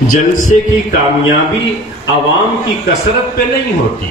جلسے کی کامیابی عوام کی کثرت پہ نہیں ہوتی.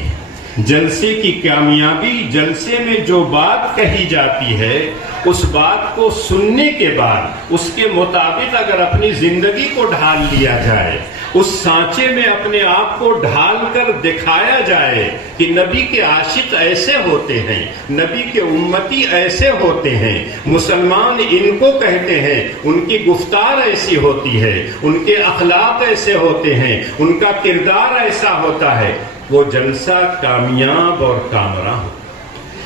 جلسے کی کامیابی جلسے میں جو بات کہی جاتی ہے اس بات کو سننے کے بعد اس کے مطابق اگر اپنی زندگی کو ڈھال لیا جائے، اس سانچے میں اپنے آپ کو ڈھال کر دکھایا جائے کہ نبی کے عاشق ایسے ہوتے ہیں، نبی کے امتی ایسے ہوتے ہیں، مسلمان ان کو کہتے ہیں، ان کی گفتار ایسی ہوتی ہے، ان کے اخلاق ایسے ہوتے ہیں، ان کا کردار ایسا ہوتا ہے، وہ جلسہ کامیاب اور کامراں ہو.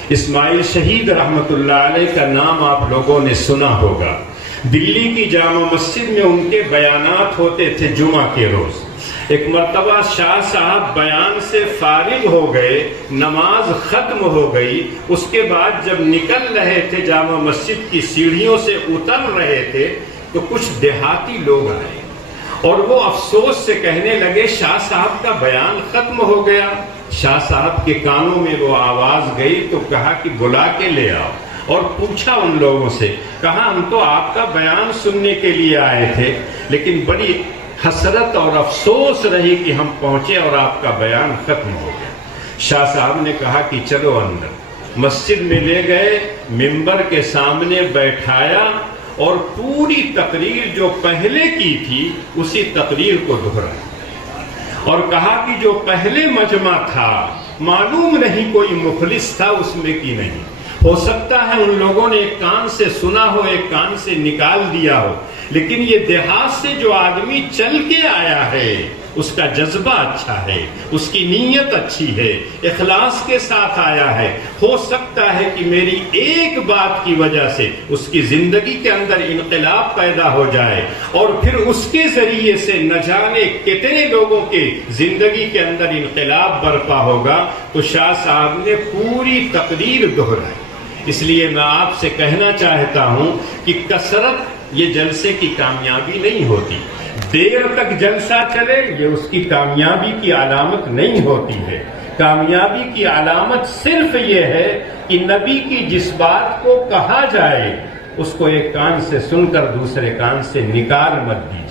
اسماعیل شہید رحمت اللہ علیہ کا نام آپ لوگوں نے سنا ہوگا. دلی کی جامع مسجد میں ان کے بیانات ہوتے تھے جمعہ کے روز. ایک مرتبہ شاہ صاحب بیان سے فارغ ہو گئے، نماز ختم ہو گئی، اس کے بعد جب نکل رہے تھے جامع مسجد کی سیڑھیوں سے اتر رہے تھے تو کچھ دیہاتی لوگ آئے اور وہ افسوس سے کہنے لگے شاہ صاحب کا بیان ختم ہو گیا. شاہ صاحب کے کانوں میں وہ آواز گئی تو کہا کہ بلا کے لے آؤ، اور پوچھا ان لوگوں سے، کہا ہم تو آپ کا بیان سننے کے لیے آئے تھے لیکن بڑی حسرت اور افسوس رہی کہ ہم پہنچے اور آپ کا بیان ختم ہو گیا. شاہ صاحب نے کہا کہ چلو اندر. مسجد میں لے گئے، منبر کے سامنے بیٹھایا اور پوری تقریر جو پہلے کی تھی اسی تقریر کو دہرایا اور کہا کہ جو پہلے مجمع تھا معلوم نہیں کوئی مخلص تھا اس میں کی نہیں. ہو سکتا ہے ان لوگوں نے ایک کان سے سنا ہو، ایک کان سے نکال دیا ہو، لیکن یہ دیہات سے جو آدمی چل کے آیا ہے اس کا جذبہ اچھا ہے، اس کی نیت اچھی ہے، اخلاص کے ساتھ آیا ہے. ہو سکتا ہے کہ میری ایک بات کی وجہ سے اس کی زندگی کے اندر انقلاب پیدا ہو جائے اور پھر اس کے ذریعے سے نہ جانے کتنے لوگوں کے زندگی کے اندر انقلاب برپا ہوگا. تو شاہ صاحب نے پوری تقریر دہرائی. اس لیے میں آپ سے کہنا چاہتا ہوں کہ کثرت یہ جلسے کی کامیابی نہیں ہوتی. دیر تک جلسہ چلے یہ اس کی کامیابی کی علامت نہیں ہوتی ہے. کامیابی کی علامت صرف یہ ہے کہ نبی کی جس بات کو کہا جائے اس کو ایک کان سے سن کر دوسرے کان سے نکال مت دیجیے،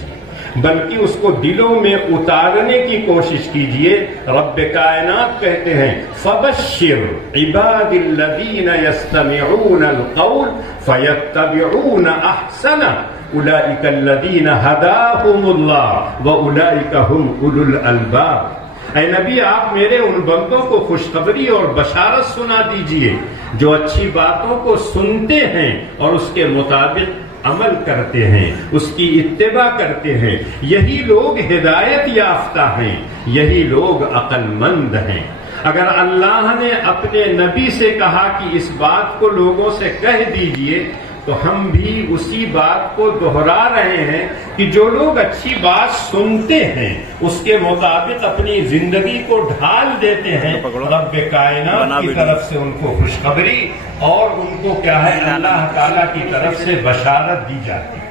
بلکہ اس کو دلوں میں اتارنے کی کوشش کیجئے. رب کائنات کہتے ہیں فبشر عباد الذین یستمعون القول فیتبعون احسنہ اولئک الذین ہداہم اللہ واولئک ہم اولو الالباب. اے نبی آپ میرے ان بندوں کو خوشخبری اور بشارت سنا دیجئے جو اچھی باتوں کو سنتے ہیں اور اس کے مطابق عمل کرتے ہیں، اس کی اتباع کرتے ہیں. یہی لوگ ہدایت یافتہ ہیں، یہی لوگ عقل مند ہیں. اگر اللہ نے اپنے نبی سے کہا کہ اس بات کو لوگوں سے کہہ دیجئے تو ہم بھی اسی بات کو دہرا رہے ہیں کہ جو لوگ اچھی بات سنتے ہیں اس کے مطابق اپنی زندگی کو ڈھال دیتے ہیں، رب کائنات کی طرف سے ان کو خوشخبری اور ان کو کیا ہے اللہ تعالیٰ کی طرف سے بشارت دی جاتی ہے.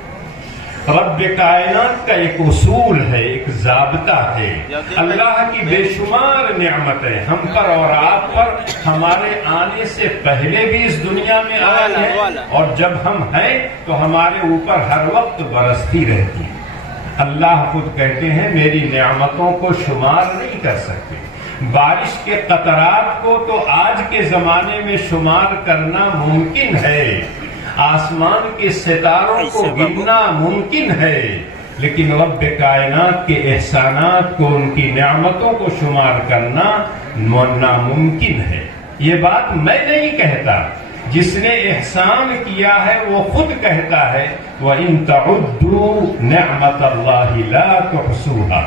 رب کائنات کا ایک اصول ہے، ایک ضابطہ ہے. اللہ کی بے شمار نعمتیں ہم پر اور آپ پر ہمارے آنے سے پہلے بھی اس دنیا میں آئی ہیں اور جب ہم ہیں تو ہمارے اوپر ہر وقت برستی رہتی ہے. اللہ خود کہتے ہیں میری نعمتوں کو شمار نہیں کر سکتے. بارش کے قطرات کو تو آج کے زمانے میں شمار کرنا ممکن ہے، آسمان کے ستاروں کو گننا ممکن ہے، لیکن رب کائنات کے احسانات کو، ان کی نعمتوں کو شمار کرنا ناممکن ہے. یہ بات میں نہیں کہتا، جس نے احسان کیا ہے وہ خود کہتا ہے وَإِن تَعُدُّوا نِعْمَةَ اللَّهِ لَا تُحْصُوهَا.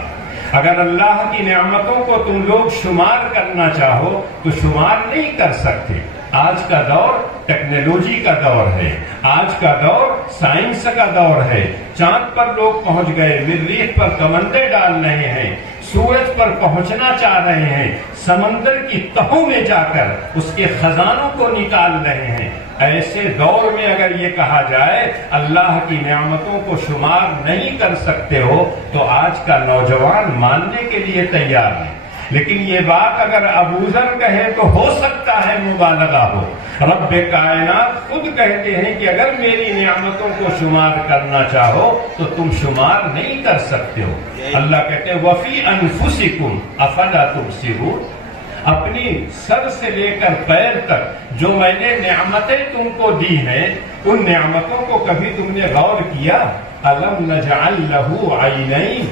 اگر اللہ کی نعمتوں کو تم لوگ شمار کرنا چاہو تو شمار نہیں کر سکتے. آج کا دور ٹیکنالوجی کا دور ہے، آج کا دور سائنس کا دور ہے. چاند پر لوگ پہنچ گئے، مریخ پر کمندے ڈال رہے ہیں، سورج پر پہنچنا چاہ رہے ہیں، سمندر کی تہوں میں جا کر اس کے خزانوں کو نکال رہے ہیں. ایسے دور میں اگر یہ کہا جائے اللہ کی نعمتوں کو شمار نہیں کر سکتے ہو تو آج کا نوجوان ماننے کے لیے تیار ہے. لیکن یہ بات اگر ابو ذر کہے تو ہو سکتا ہے مبالغہ ہو. رب کائنات خود کہتے ہیں کہ اگر میری نعمتوں کو شمار کرنا چاہو تو تم شمار نہیں کر سکتے ہو. اللہ کہتے ہیں وفی انفسکم افلا تبصرون، اپنی سر سے لے کر پیر تک جو میں نے نعمتیں تم کو دی ہیں ان نعمتوں کو کبھی تم نے غور کیا؟ الم نجعل له عینین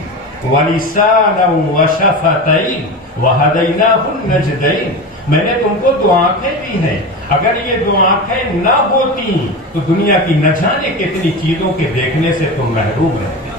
ولسانا وشفتین وہدیناہ النجدین، میں نے تم کو دو آنکھیں دی ہیں، اگر یہ دو آنکھیں نہ ہوتی تو دنیا کی نہ جانے کتنی چیزوں کے دیکھنے سے تم محروم رہتے،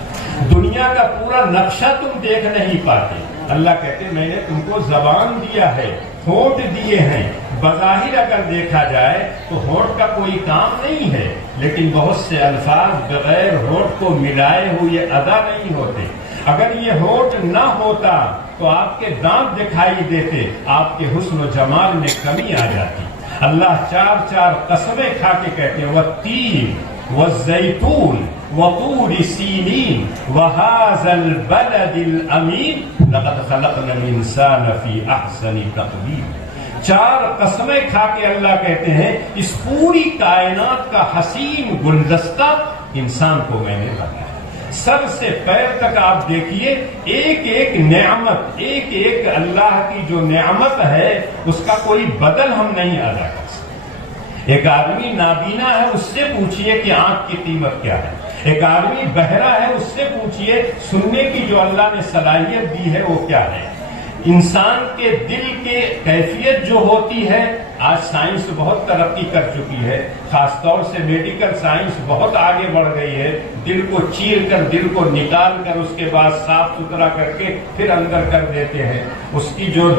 دنیا کا پورا نقشہ تم دیکھ نہیں پاتے. اللہ کہتے میں نے تم کو زبان دیا ہے، ہونٹ دیے ہیں. بظاہر اگر دیکھا جائے تو ہونٹ کا کوئی کام نہیں ہے، لیکن بہت سے الفاظ بغیر ہونٹ کو ملائے ہوئے ادا نہیں ہوتے. اگر یہ ہونٹ نہ ہوتا تو آپ کے دانت دکھائی دیتے، آپ کے حسن و جمال میں کمی آ جاتی. اللہ چار چار قسمیں کھا کے کہتے ہیں والتین والزیتون وطور سینین وہذا البلد الامین لقد خلقنا الانسان فی احسن تقویم. چار قسمیں کھا کے اللہ کہتے ہیں اس پوری کائنات کا حسین گلدستہ انسان کو میں نے بنایا. سر سے پیر تک آپ دیکھیے، ایک ایک نعمت، ایک ایک اللہ کی جو نعمت ہے اس کا کوئی بدل ہم نہیں ادا کر سکتے. ایک آدمی نابینا ہے، اس سے پوچھئے کہ آنکھ کی قیمت کیا ہے. ایک آدمی بہرا ہے، اس سے پوچھئے سننے کی جو اللہ نے صلاحیت دی ہے وہ کیا ہے. انسان کے دل کے کیفیت جو ہوتی ہے، آج سائنس بہت ترقی کر چکی ہے، خاص طور سے میڈیکل سائنس بہت آگے بڑھ گئی ہے. دل کو چیر کر، دل کو نکال کر، اس کے بعد صاف ستھرا کر کے پھر اندر کر دیتے ہیں. اس کی جو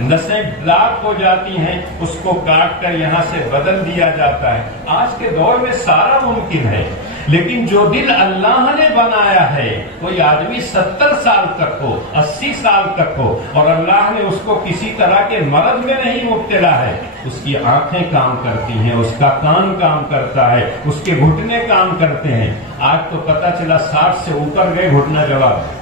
نسیں بلاک ہو جاتی ہیں اس کو کاٹ کر یہاں سے بدل دیا جاتا ہے. آج کے دور میں سارا ممکن ہے، لیکن جو دل اللہ نے بنایا ہے، کوئی آدمی 70 سال تک ہو، 80 سال تک ہو، اور اللہ نے اس کو کسی طرح کے مرض میں نہیں مبتلا ہے، اس کی آنکھیں کام کرتی ہیں، اس کا کان کام کرتا ہے، اس کے گھٹنے کام کرتے ہیں. آج تو پتہ چلا 60 سے اوپر گئے گھٹنا جواب.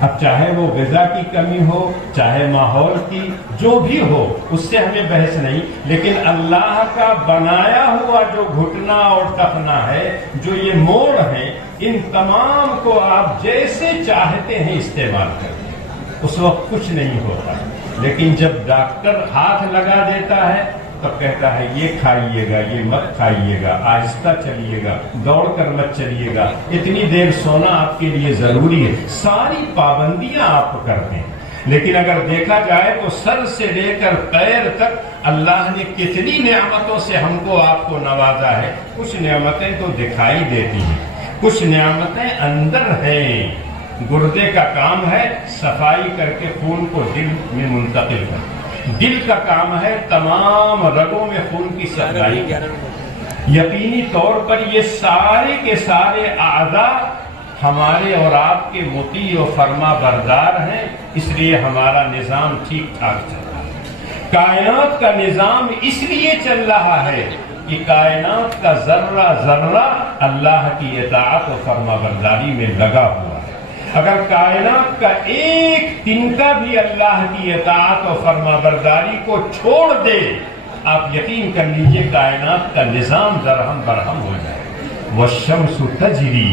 اب چاہے وہ غذا کی کمی ہو، چاہے ماحول کی، جو بھی ہو، اس سے ہمیں بحث نہیں، لیکن اللہ کا بنایا ہوا جو گھٹنا اور ٹخنا ہے، جو یہ موڑ ہیں، ان تمام کو آپ جیسے چاہتے ہیں استعمال کریں، اس وقت کچھ نہیں ہوتا. لیکن جب ڈاکٹر ہاتھ لگا دیتا ہے تو کہتا ہے یہ کھائیے گا، یہ مت کھائیے گا، آہستہ چلیے گا، دوڑ کر مت چلیے گا، اتنی دیر سونا آپ کے لیے ضروری ہے. ساری پابندیاں آپ کرتے ہیں. لیکن اگر دیکھا جائے تو سر سے لے کر پیر تک اللہ نے کتنی نعمتوں سے ہم کو آپ کو نوازا ہے. کچھ نعمتیں تو دکھائی دیتی ہیں، کچھ نعمتیں اندر ہیں. گردے کا کام ہے صفائی کر کے خون کو دل میں منتقل کرنا. دل کا کام ہے تمام رگوں میں خون کی سپلائی. یقینی طور پر یہ سارے کے سارے اعضاء ہمارے اور آپ کے مطیع و فرما بردار ہیں، اس لیے ہمارا نظام ٹھیک ٹھاک چل رہا ہے. کائنات کا نظام اس لیے چل رہا ہے کہ کائنات کا ذرہ ذرہ اللہ کی اطاعت و فرما برداری میں لگا ہوا ہے. اگر کائنات کا ایک تنکا بھی اللہ کی اطاعت و فرما برداری کو چھوڑ دے، آپ یقین کر لیجئے کائنات کا نظام درہم برہم ہو جائے. والشمس تجری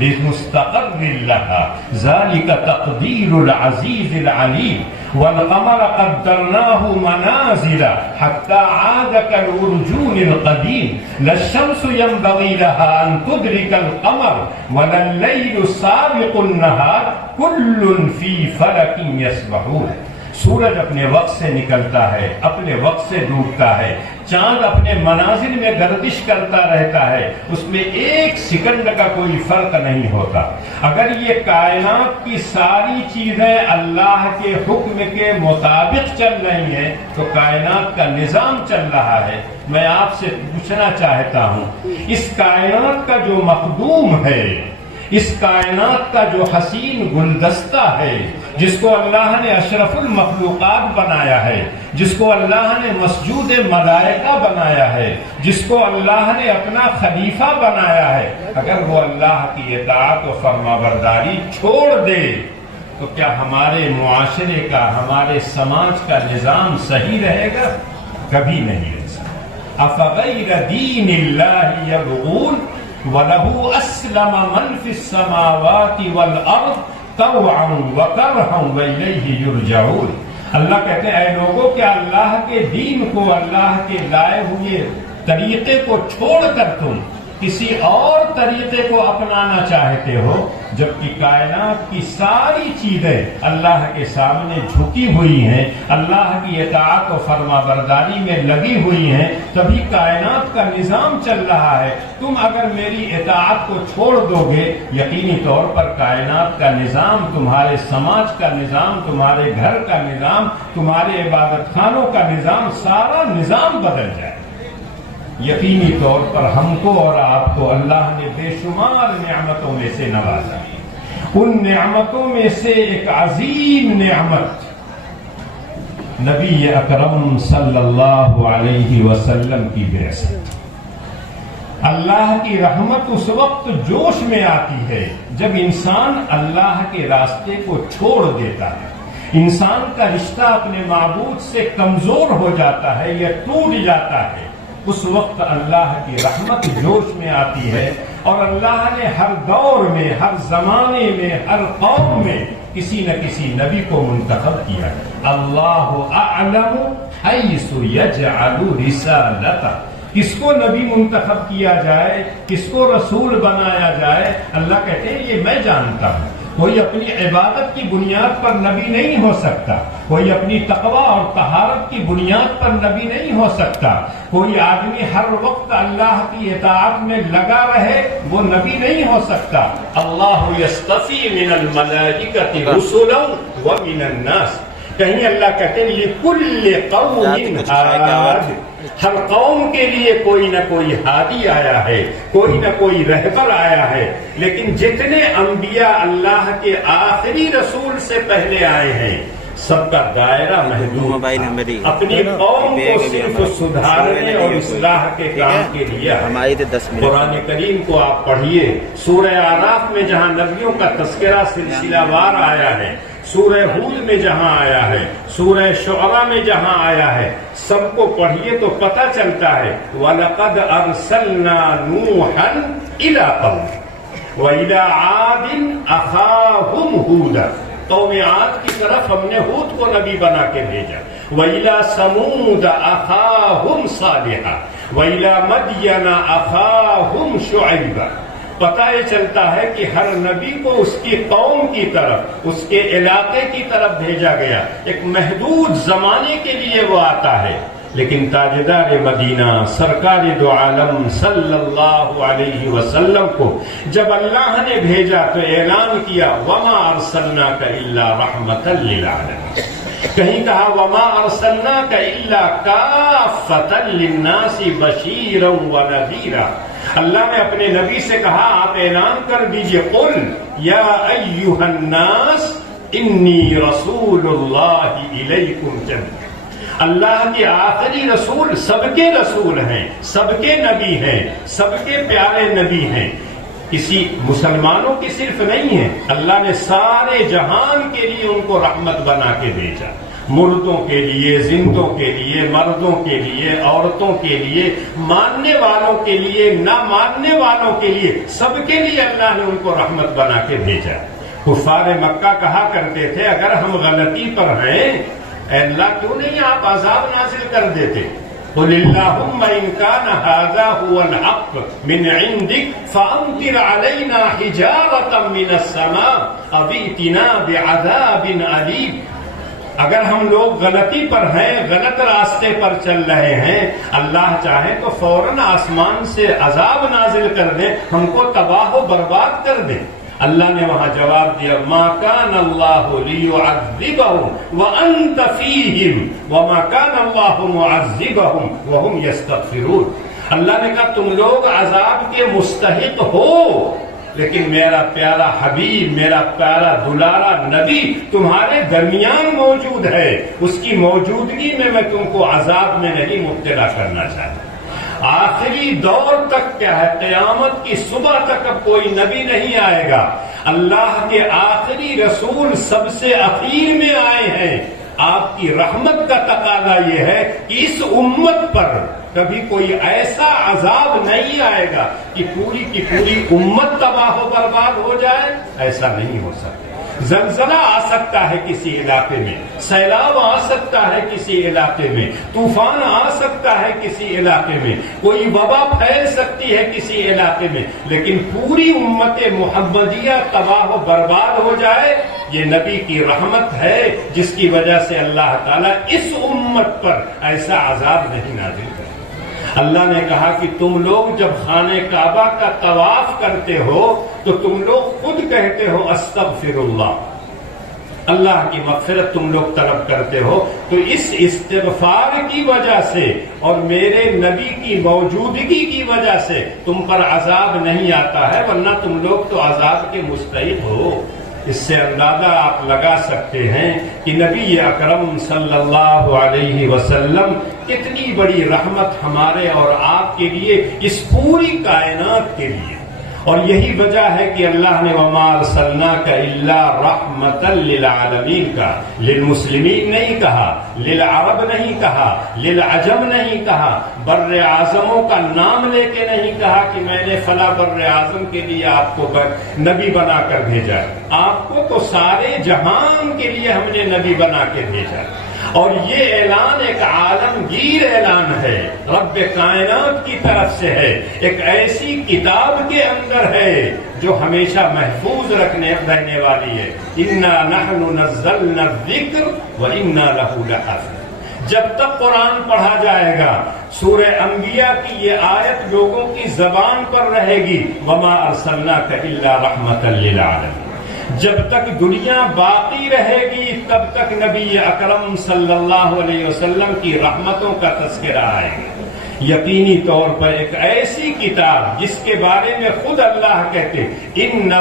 لمستقر لها ذلك تقدیر العزیز العلیم والقمر قدرناه منازل حتى عاد كالعرجون القديم لا الشمس ينبغي لها أن تدرك القمر ولا الليل سابق النهار كل في فلك يسبحون. سورج اپنے وقت سے نکلتا ہے، اپنے وقت سے ڈوبتا ہے، چاند اپنے منازل میں گردش کرتا رہتا ہے، اس میں ایک سیکنڈ کا کوئی فرق نہیں ہوتا. اگر یہ کائنات کی ساری چیزیں اللہ کے حکم کے مطابق چل رہی ہیں تو کائنات کا نظام چل رہا ہے. میں آپ سے پوچھنا چاہتا ہوں، اس کائنات کا جو مخدوم ہے، اس کائنات کا جو حسین گلدستہ ہے، جس کو اللہ نے اشرف المخلوقات بنایا ہے، جس کو اللہ نے مسجود ملائکہ بنایا ہے، جس کو اللہ نے اپنا خلیفہ بنایا ہے، اگر وہ اللہ کی اطاعت و فرما برداری چھوڑ دے تو کیا ہمارے معاشرے کا، ہمارے سماج کا نظام صحیح رہے گا؟ کبھی نہیں رہ سکتا۔ افغیر دین اللہ یبغون وَلَهُ أَسْلَمَ مَنْ فِي السَّمَاوَاتِ وَالْأَرْضِ طَوْعًا وَكَرْهًا وَإِلَيْهِ يُرْجَعُونَ۔ اللہ کہتے ہیں اے لوگوں، کیا اللہ کے دین کو، اللہ کے لائے ہوئے طریقے کو چھوڑ کر تم کسی اور طریقے کو اپنانا چاہتے ہو، جبکہ کائنات کی ساری چیزیں اللہ کے سامنے جھکی ہوئی ہیں، اللہ کی اطاعت و فرما برداری میں لگی ہوئی ہیں، تبھی کائنات کا نظام چل رہا ہے۔ تم اگر میری اطاعت کو چھوڑ دو گے، یقینی طور پر کائنات کا نظام، تمہارے سماج کا نظام، تمہارے گھر کا نظام، تمہارے عبادت خانوں کا نظام، سارا نظام بدل جائے۔ یقینی طور پر ہم کو اور آپ کو اللہ نے بے شمار نعمتوں میں سے نوازا۔ ان نعمتوں میں سے ایک عظیم نعمت نبی اکرم صلی اللہ علیہ وسلم کی بعثت۔ اللہ کی رحمت اس وقت جوش میں آتی ہے جب انسان اللہ کے راستے کو چھوڑ دیتا ہے، انسان کا رشتہ اپنے معبود سے کمزور ہو جاتا ہے یا ٹوٹ جاتا ہے، اس وقت اللہ کی رحمت جوش میں آتی ہے، اور اللہ نے ہر دور میں، ہر زمانے میں، ہر قوم میں کسی نہ کسی نبی کو منتخب کیا ہے۔ اللہ اعلم حیث یجعل رسالتہ، کس کو نبی منتخب کیا جائے، کس کو رسول بنایا جائے، اللہ کہتے ہیں یہ میں جانتا ہوں۔ کوئی اپنی عبادت کی بنیاد پر نبی نہیں ہو سکتا، کوئی اپنی تقوی اور طہارت کی بنیاد پر نبی نہیں ہو سکتا، کوئی آدمی ہر وقت اللہ کی اطاعت میں لگا رہے وہ نبی نہیں ہو سکتا۔ اللہ یصطفی من الملائکۃ رسلا ومن الناس، کہیں اللہ کہتے ہیں لکل قوم ہاد، ہر قوم کے لیے کوئی نہ کوئی ہادی آیا ہے، کوئی نہ کوئی رہبر آیا ہے، لیکن جتنے انبیاء اللہ کے آخری رسول سے پہلے آئے ہیں سب کا دائرہ محدود تھا، اپنی قوم کو صرف سدھارنے اور اصلاح کے کام کے لیے۔ قرآن کریم کو آپ پڑھیے، سورہ اعراف میں جہاں نبیوں کا تذکرہ سلسلہ وار آیا ہے، سورہ ہود میں جہاں آیا ہے، سورہ شعراء میں جہاں آیا ہے، سب کو پڑھیے تو پتہ چلتا ہے وَلَقَدْ أَرْسَلْنَا نُوحًا إِلَىٰ قَوْمِهِ وَإِلَىٰ عَادٍ أَخَاهُمْ هُودًا، قوم عاد کی طرف ہم نے ہود کو نبی بنا کے بھیجا، وَإِلَىٰ ثَمُودَ أَخَاهُمْ صَالِحًا وَإِلَىٰ مَدْيَنَ أَخَاهُمْ شُعَيْبًا۔ پتہ یہ چلتا ہے کہ ہر نبی کو اس کی قوم کی طرف، اس کے علاقے کی طرف بھیجا گیا، ایک محدود زمانے کے لیے وہ آتا ہے، لیکن تاجدار مدینہ سرکار دو عالم صلی اللہ علیہ وسلم کو جب اللہ نے بھیجا تو اعلان کیا وَمَا أَرْسَلْنَاكَ إِلَّا رَحْمَةً لِّلْعَالَمِينَ، کہیں کہا وَمَا أَرْسَلْنَاكَ إِلَّا كَافَّةً لِّلنَّاسِ بَشِيرًا وَنَذِيرًا۔ اللہ نے اپنے نبی سے کہا آپ اعلان کر دیجئے قُلْ یا ایھا الناس انی رسول اللہ الیکم جمیعا، اللہ کے آخری رسول سب کے رسول ہیں، سب کے نبی ہیں، سب کے پیارے نبی ہیں، کسی مسلمانوں کی صرف نہیں ہے، اللہ نے سارے جہان کے لیے ان کو رحمت بنا کے بھیجا، مردوں کے لیے، زندوں کے لیے، مردوں کے لیے، عورتوں کے لیے، ماننے والوں کے لیے، نہ ماننے والوں کے لیے، سب کے لیے اللہ نے ان کو رحمت بنا کے بھیجا۔ کفار مکہ کہا کرتے تھے اگر ہم غلطی پر ہیں اے اللہ کیوں نہیں آپ عذاب نازل کر دیتے؟ قل اللہم ان کان ھذا ھو الحق من عندک فامطر علینا حجارۃ من السماء او ائتنا بعذاب علیم۔ اگر ہم لوگ غلطی پر ہیں، غلط راستے پر چل رہے ہیں، اللہ چاہے تو فوراً آسمان سے عذاب نازل کر دے، ہم کو تباہ و برباد کر دے۔ اللہ نے وہاں جواب دیا ما کان اللہ لیعذبہم وانت فیہم وما کان اللہ معذبہم وہم یستغفرون۔ اللہ نے کہا تم لوگ عذاب کے مستحق ہو، لیکن میرا پیارا حبیب، میرا پیارا دلارا نبی تمہارے درمیان موجود ہے، اس کی موجودگی میں تم کو عذاب میں نہیں مبتلا کرنا چاہتا۔ آخری دور تک کیا ہے، قیامت کی صبح تک اب کوئی نبی نہیں آئے گا. اللہ کے آخری رسول سب سے اخیر میں آئے ہیں. آپ کی رحمت کا تقاضا یہ ہے کہ اس امت پر کبھی کوئی ایسا عذاب نہیں آئے گا کہ پوری کی پوری امت تباہ و برباد ہو جائے. ایسا نہیں ہو سکتا. زلزلہ آ سکتا ہے کسی علاقے میں، سیلاب آ سکتا ہے کسی علاقے میں، طوفان آ سکتا ہے کسی علاقے میں، کوئی وبا پھیل سکتی ہے کسی علاقے میں، لیکن پوری امت محمدیہ تباہ و برباد ہو جائے، یہ نبی کی رحمت ہے جس کی وجہ سے اللہ تعالیٰ اس امت پر ایسا عذاب نہیں نازل کرے. اللہ نے کہا کہ تم لوگ جب خانہ کعبہ کا طواف کرتے ہو تو تم لوگ خود کہتے ہو استغفر اللہ، اللہ کی مغفرت تم لوگ طلب کرتے ہو. تو اس استغفار کی وجہ سے اور میرے نبی کی موجودگی کی وجہ سے تم پر عذاب نہیں آتا ہے، ورنہ تم لوگ تو عذاب کے مستحق ہو. اس سے اندازہ آپ لگا سکتے ہیں کہ نبی اکرم صلی اللہ علیہ وسلم کتنی بڑی رحمت ہمارے اور آپ کے لیے، اس پوری کائنات کے لیے. اور یہی وجہ ہے کہ اللہ نے وما ارسلناک الا رحمتا للعالمین کا، للمسلمین نہیں کہا، للعرب نہیں کہا، للعجم نہیں کہا، بر اعظموں کا نام لے کے نہیں کہا کہ میں نے فلاں بر اعظم کے لیے آپ کو نبی بنا کر بھیجا. آپ کو تو سارے جہان کے لیے ہم نے نبی بنا کے بھیجا. اور یہ اعلان ایک عالمگیر اعلان ہے، رب کائنات کی طرف سے ہے، ایک ایسی کتاب کے اندر ہے جو ہمیشہ محفوظ رہنے والی ہے. انا نحن نزلنا الذکر وانا له لحافظ. جب تک قرآن پڑھا جائے گا، سورہ انبیاء کی یہ آیت لوگوں کی زبان پر رہے گی، وما ارسلناک الا رحمتا للعالمین. جب تک دنیا باقی رہے گی تب تک نبی اکرم صلی اللہ علیہ وسلم کی رحمتوں کا تذکرہ آئے گا. یقینی طور پر ایک ایسی کتاب جس کے بارے میں خود اللہ کہتے انہ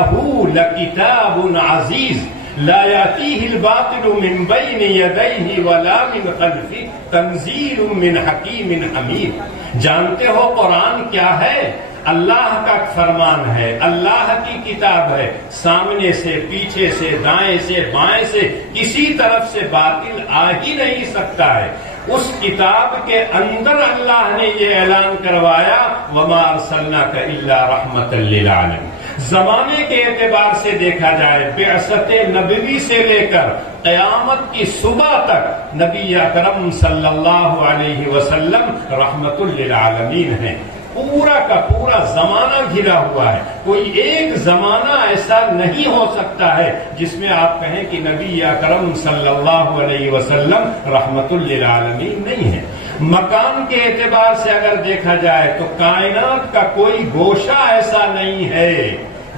لکتاب عزیز لا یاتیہ الباطل من بین یدیہ ولا من خلفہ تنزیل من حکیم حمید. جانتے ہو قرآن کیا ہے؟ اللہ کا فرمان ہے، اللہ کی کتاب ہے. سامنے سے، پیچھے سے، دائیں سے، بائیں سے کسی طرف سے باطل آ ہی نہیں سکتا ہے. اس کتاب کے اندر اللہ نے یہ اعلان کروایا وما ارسلناک الا رحمتا للعالمین. زمانے کے اعتبار سے دیکھا جائے، بعثت نبوی سے لے کر قیامت کی صبح تک نبی اکرم صلی اللہ علیہ وسلم رحمت للعالمین ہیں. پورا کا پورا زمانہ گھرا ہوا ہے. کوئی ایک زمانہ ایسا نہیں ہو سکتا ہے جس میں آپ کہیں کہ نبی اکرم صلی اللہ علیہ وسلم رحمت للعالمین نہیں ہے. مکان کے اعتبار سے اگر دیکھا جائے تو کائنات کا کوئی گوشہ ایسا نہیں ہے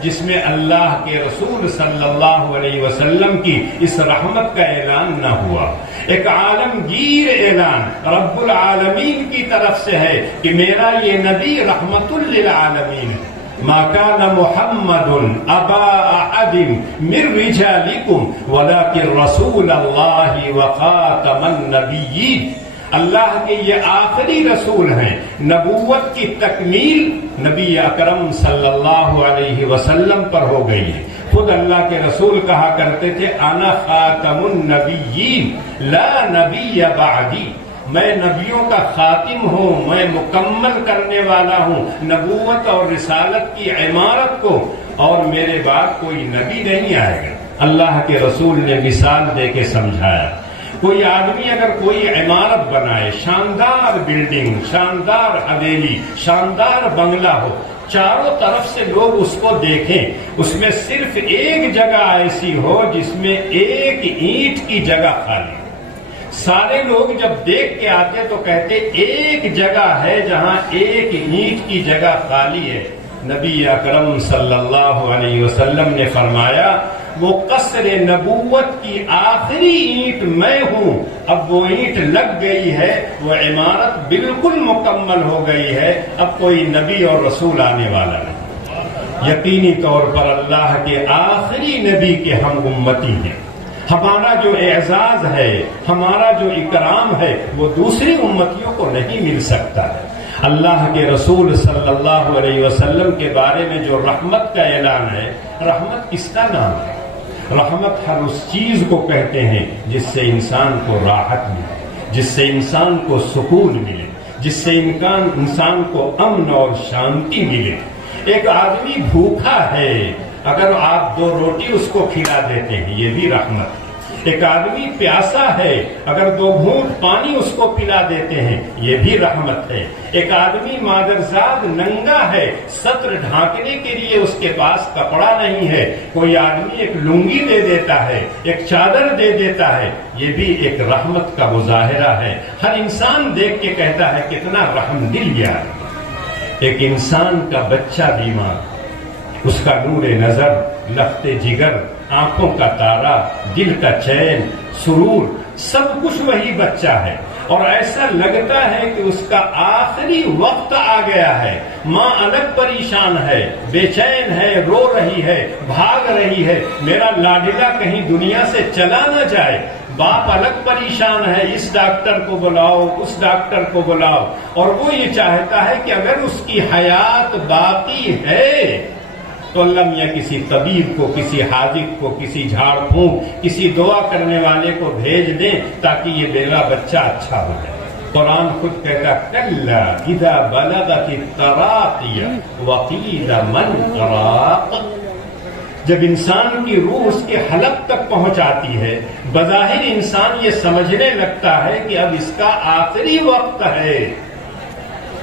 جس میں اللہ کے رسول صلی اللہ علیہ وسلم کی اس رحمت کا اعلان نہ ہوا. ایک عالمگیر اعلان رب العالمین کی طرف سے ہے کہ میرا یہ نبی رحمت للعالمین. ما كان محمد ابا احد من رجالكم ولكن رسول الله وخاتم النبيين. اللہ کے یہ آخری رسول ہیں. نبوت کی تکمیل نبی اکرم صلی اللہ علیہ وسلم پر ہو گئی ہے. خود اللہ کے رسول کہا کرتے تھے انا خاتم النبیین لا نبی بعدی. میں نبیوں کا خاتم ہوں، میں مکمل کرنے والا ہوں نبوت اور رسالت کی عمارت کو، اور میرے بعد کوئی نبی نہیں آئے گا. اللہ کے رسول نے مثال دے کے سمجھایا. کوئی آدمی اگر کوئی عمارت بنائے، شاندار بلڈنگ، شاندار حویلی، شاندار بنگلہ ہو، چاروں طرف سے لوگ اس کو دیکھیں، اس میں صرف ایک جگہ ایسی ہو جس میں ایک اینٹ کی جگہ خالی ہو. سارے لوگ جب دیکھ کے آتے تو کہتے ایک جگہ ہے جہاں ایک اینٹ کی جگہ خالی ہے. نبی اکرم صلی اللہ علیہ وسلم نے فرمایا وہ قصر نبوت کی آخری اینٹ میں ہوں. اب وہ اینٹ لگ گئی ہے، وہ عمارت بالکل مکمل ہو گئی ہے، اب کوئی نبی اور رسول آنے والا نہیں. یقینی طور پر اللہ کے آخری نبی کے ہم امتی ہیں. ہمارا جو اعزاز ہے، ہمارا جو اکرام ہے وہ دوسری امتیوں کو نہیں مل سکتا ہے. اللہ کے رسول صلی اللہ علیہ وسلم کے بارے میں جو رحمت کا اعلان ہے، رحمت کس کا نام ہے؟ رحمت ہر اس چیز کو کہتے ہیں جس سے انسان کو راحت ملے، جس سے انسان کو سکون ملے، جس سے انسان کو امن اور شانتی ملے۔ ایک آدمی بھوکا ہے، اگر آپ 2 روٹی اس کو کھلا دیتے ہیں، یہ بھی رحمت ہے۔ ایک آدمی پیاسا ہے، اگر 2 گھونٹ پانی اس کو پلا دیتے ہیں، یہ بھی رحمت ہے۔ ایک آدمی مادرزاد ننگا ہے، ستر ڈھانکنے کے لیے اس کے پاس کپڑا نہیں ہے، کوئی آدمی ایک لنگی دے دیتا ہے، ایک چادر دے دیتا ہے، یہ بھی ایک رحمت کا مظاہرہ ہے۔ ہر انسان دیکھ کے کہتا ہے کتنا رحم دل یار۔ ایک انسان کا بچہ بیمار، اس کا نور نظر، لخت جگر، آنکھوں کا تارا، دل کا چین، سرور، سب کچھ وہی بچہ ہے، اور ایسا لگتا ہے کہ اس کا آخری وقت آ گیا ہے۔ ماں الگ پریشان ہے، بے چین ہے، رو رہی ہے، بھاگ رہی ہے، میرا لاڈلا کہیں دنیا سے چلا نہ جائے۔ باپ الگ پریشان ہے، اس ڈاکٹر کو بلاؤ، اس ڈاکٹر کو بلاؤ، اور وہ یہ چاہتا ہے کہ اگر اس کی حیات باقی ہے تو اللہ میاں کسی طبیب کو، کسی حاذق کو، کسی جھاڑ پھونک، کسی دعا کرنے والے کو بھیج دیں تاکہ یہ میرا بچہ اچھا ہو جائے۔ قرآن خود کہتا کلا اذا بلغت التراقی وقیل من راق۔ جب انسان کی روح اس کے حلق تک پہنچ آتی ہے، بظاہر انسان یہ سمجھنے لگتا ہے کہ اب اس کا آخری وقت ہے۔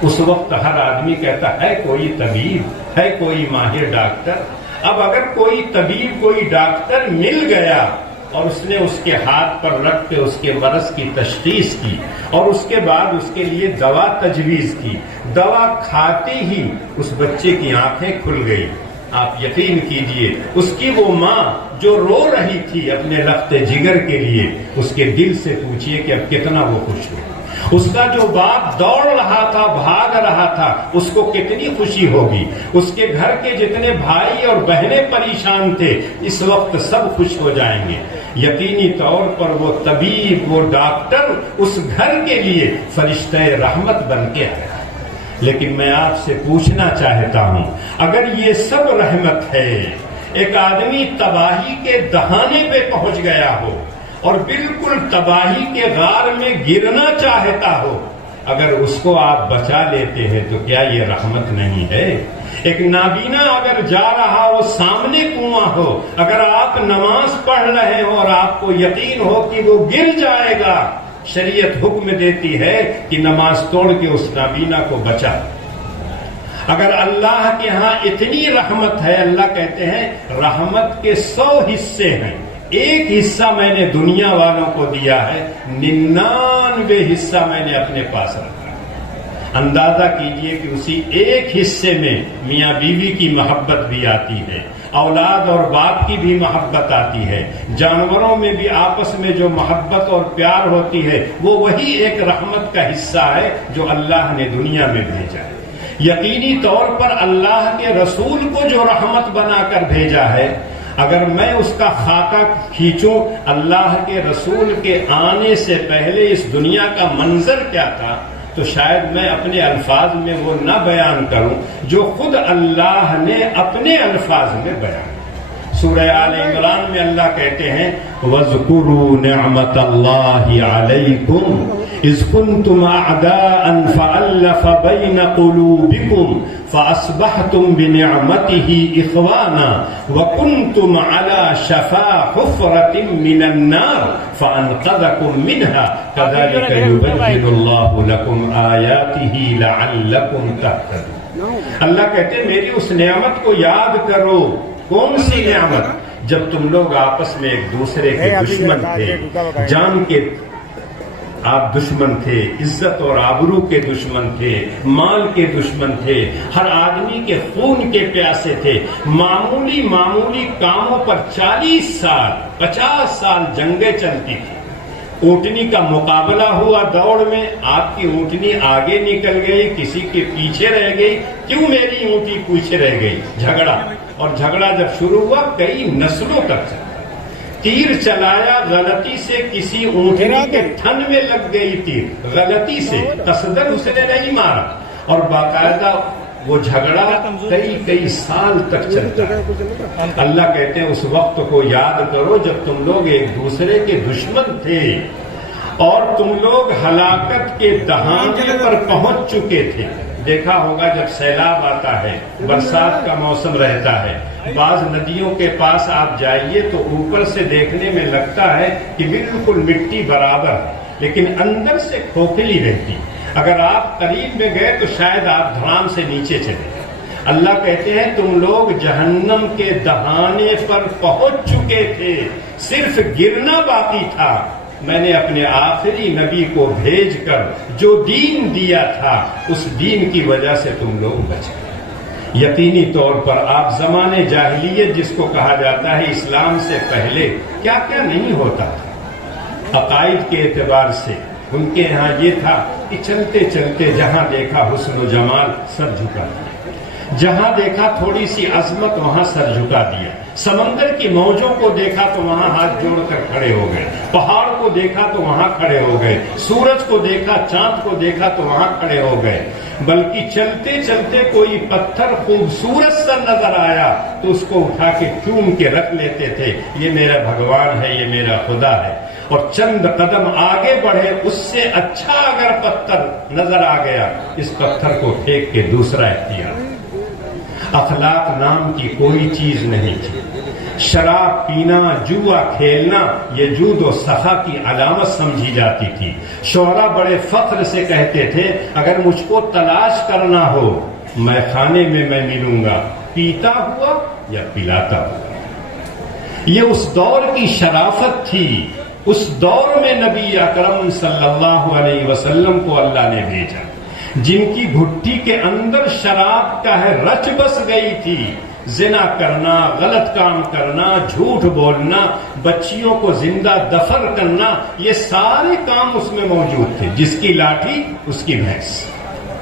اس وقت ہر آدمی کہتا ہے کوئی طبیب ہے، کوئی ماہر ڈاکٹر۔ اب اگر کوئی طبیب، کوئی ڈاکٹر مل گیا اور اس نے اس کے ہاتھ پر رکھ کے اس کے مرض کی تشخیص کی اور اس کے بعد اس کے لیے دوا تجویز کی، دوا کھاتے ہی اس بچے کی آنکھیں کھل گئی، آپ یقین کیجئے اس کی وہ ماں جو رو رہی تھی اپنے لخت جگر کے لیے، اس کے دل سے پوچھئے کہ اب کتنا وہ خوش ہو۔ اس کا جو باپ دوڑ رہا تھا، بھاگ رہا تھا، اس کو کتنی خوشی ہوگی۔ اس کے گھر کے جتنے بھائی اور بہنیں پریشان تھے، اس وقت سب خوش ہو جائیں گے۔ یقینی طور پر وہ طبیب، وہ ڈاکٹر اس گھر کے لیے فرشتہ رحمت بن کے آیا۔ لیکن میں آپ سے پوچھنا چاہتا ہوں، اگر یہ سب رحمت ہے، ایک آدمی تباہی کے دہانے پہ پہنچ گیا ہو اور بالکل تباہی کے غار میں گرنا چاہتا ہو، اگر اس کو آپ بچا لیتے ہیں تو کیا یہ رحمت نہیں ہے؟ ایک نابینا اگر جا رہا ہو، سامنے کنواں ہو، اگر آپ نماز پڑھ رہے ہو اور آپ کو یقین ہو کہ وہ گر جائے گا، شریعت حکم دیتی ہے کہ نماز توڑ کے اس نابینا کو بچا۔ اگر اللہ کے ہاں اتنی رحمت ہے، اللہ کہتے ہیں رحمت کے 100 حصے ہیں، ایک حصہ میں نے دنیا والوں کو دیا ہے، 99 حصہ میں نے اپنے پاس رکھا۔ اندازہ کیجئے کہ اسی ایک حصے میں میاں بیوی کی محبت بھی آتی ہے، اولاد اور باپ کی بھی محبت آتی ہے، جانوروں میں بھی آپس میں جو محبت اور پیار ہوتی ہے، وہ وہی ایک رحمت کا حصہ ہے جو اللہ نے دنیا میں بھیجا ہے۔ یقینی طور پر اللہ کے رسول کو جو رحمت بنا کر بھیجا ہے، اگر میں اس کا خاکہ کھینچوں، اللہ کے رسول کے آنے سے پہلے اس دنیا کا منظر کیا تھا، تو شاید میں اپنے الفاظ میں وہ نہ بیان کروں جو خود اللہ نے اپنے الفاظ میں بیان۔ سورہ آل عمران میں اللہ کہتے ہیں وَاذْكُرُوا نِعْمَةَ اللَّهِ عَلَيْكُمْ إِذْ كُنْتُمْ أَعْدَاءً فَأَلَّفَ بَيْنَ قُلُوبِكُمْ فَأَصْبَحْتُمْ بِنِعْمَتِهِ إِخْوَانًا وَكُنْتُمْ عَلَى شَفَا حُفْرَةٍ مِّنَ النَّارِ فَأَنْقَذَكُم مِّنْهَا كَذَلِكَ يُبَيِّنُ اللَّهُ لَكُمْ آيَاتِهِ لَعَلَّكُمْ تَهْتَدُونَ۔ اللہ کہتے ہیں میری اس نعمت کو یاد کرو۔ کون سی نعمت؟ جب تم لوگ آپس میں ایک دوسرے کے دشمن تھے، جان کے آپ دشمن تھے، عزت اور آبرو کے دشمن تھے، مال کے دشمن تھے، ہر آدمی کے خون کے پیاسے تھے، معمولی کاموں پر 40 سال 50 سال جنگیں چلتی تھی۔ اونٹنی کا مقابلہ ہوا دوڑ میں، آپ کی اونٹنی آگے نکل گئی، کسی کے پیچھے رہ گئی، کیوں میری اونٹنی پیچھے رہ گئی؟ جھگڑا، اور جھگڑا جب شروع ہوا کئی نسلوں تک چلا۔ تیر چلایا، غلطی سے کسی اونٹنی کے تھن میں لگ گئی تیر، غلطی سے، قصدن اس نے نہیں مارا، اور باقاعدہ وہ جھگڑا کئی سال تک چلتا ہے۔ اللہ کہتے ہیں اس وقت کو یاد کرو جب تم لوگ ایک دوسرے کے دشمن تھے اور تم لوگ ہلاکت کے دہانے پر پہنچ چکے تھے۔ دیکھا ہوگا جب سیلاب آتا ہے، برسات کا موسم رہتا ہے، بعض ندیوں کے پاس آپ جائیے تو اوپر سے دیکھنے میں لگتا ہے کہ بالکل مٹی برابر ہے، لیکن اندر سے کھوکھلی رہتی۔ اگر آپ قریب میں گئے تو شاید آپ دھڑام سے نیچے چلے گئے۔ اللہ کہتے ہیں تم لوگ جہنم کے دہانے پر پہنچ چکے تھے، صرف گرنا باقی تھا۔ میں نے اپنے آخری نبی کو بھیج کر جو دین دیا تھا اس دین کی وجہ سے تم لوگ بچ گئے۔ یقینی طور پر آپ زمانے جاہلیت جس کو کہا جاتا ہے اسلام سے پہلے کیا کیا نہیں ہوتا تھا۔ عقائد کے اعتبار سے ان کے ہاں یہ تھا کہ چلتے چلتے جہاں دیکھا حسن و جمال سر جھکا دیا، جہاں دیکھا تھوڑی سی عظمت وہاں سر جھکا دیا، سمندر کی موجوں کو دیکھا تو وہاں ہاتھ جوڑ کر کھڑے ہو گئے، پہاڑ کو دیکھا تو وہاں کھڑے ہو گئے، سورج کو دیکھا، چاند کو دیکھا تو وہاں کھڑے ہو گئے۔ بلکہ چلتے چلتے کوئی پتھر خوبصورت سا نظر آیا تو اس کو اٹھا کے چوم کے رکھ لیتے تھے، یہ میرا بھگوان ہے، یہ میرا خدا ہے۔ اور چند قدم آگے بڑھے، اس سے اچھا اگر پتھر نظر آ گیا اس پتھر کو پھینک کے دوسرا اختیار۔ اخلاق نام کی کوئی چیز نہیں تھی۔ شراب پینا، جوا کھیلنا یہ جود و سخا کی علامت سمجھی جاتی تھی۔ شعراء بڑے فخر سے کہتے تھے اگر مجھ کو تلاش کرنا ہو میں خانے میں ملوں گا، پیتا ہوا یا پلاتا ہوا۔ یہ اس دور کی شرافت تھی۔ اس دور میں نبی اکرم صلی اللہ علیہ وسلم کو اللہ نے بھیجا، جن کی گھٹی کے اندر شراب کا ہے رچ بس گئی تھی۔ زنا کرنا، غلط کام کرنا، جھوٹ بولنا، بچیوں کو زندہ دفن کرنا، یہ سارے کام اس میں موجود تھے۔ جس کی لاٹھی اس کی بھینس۔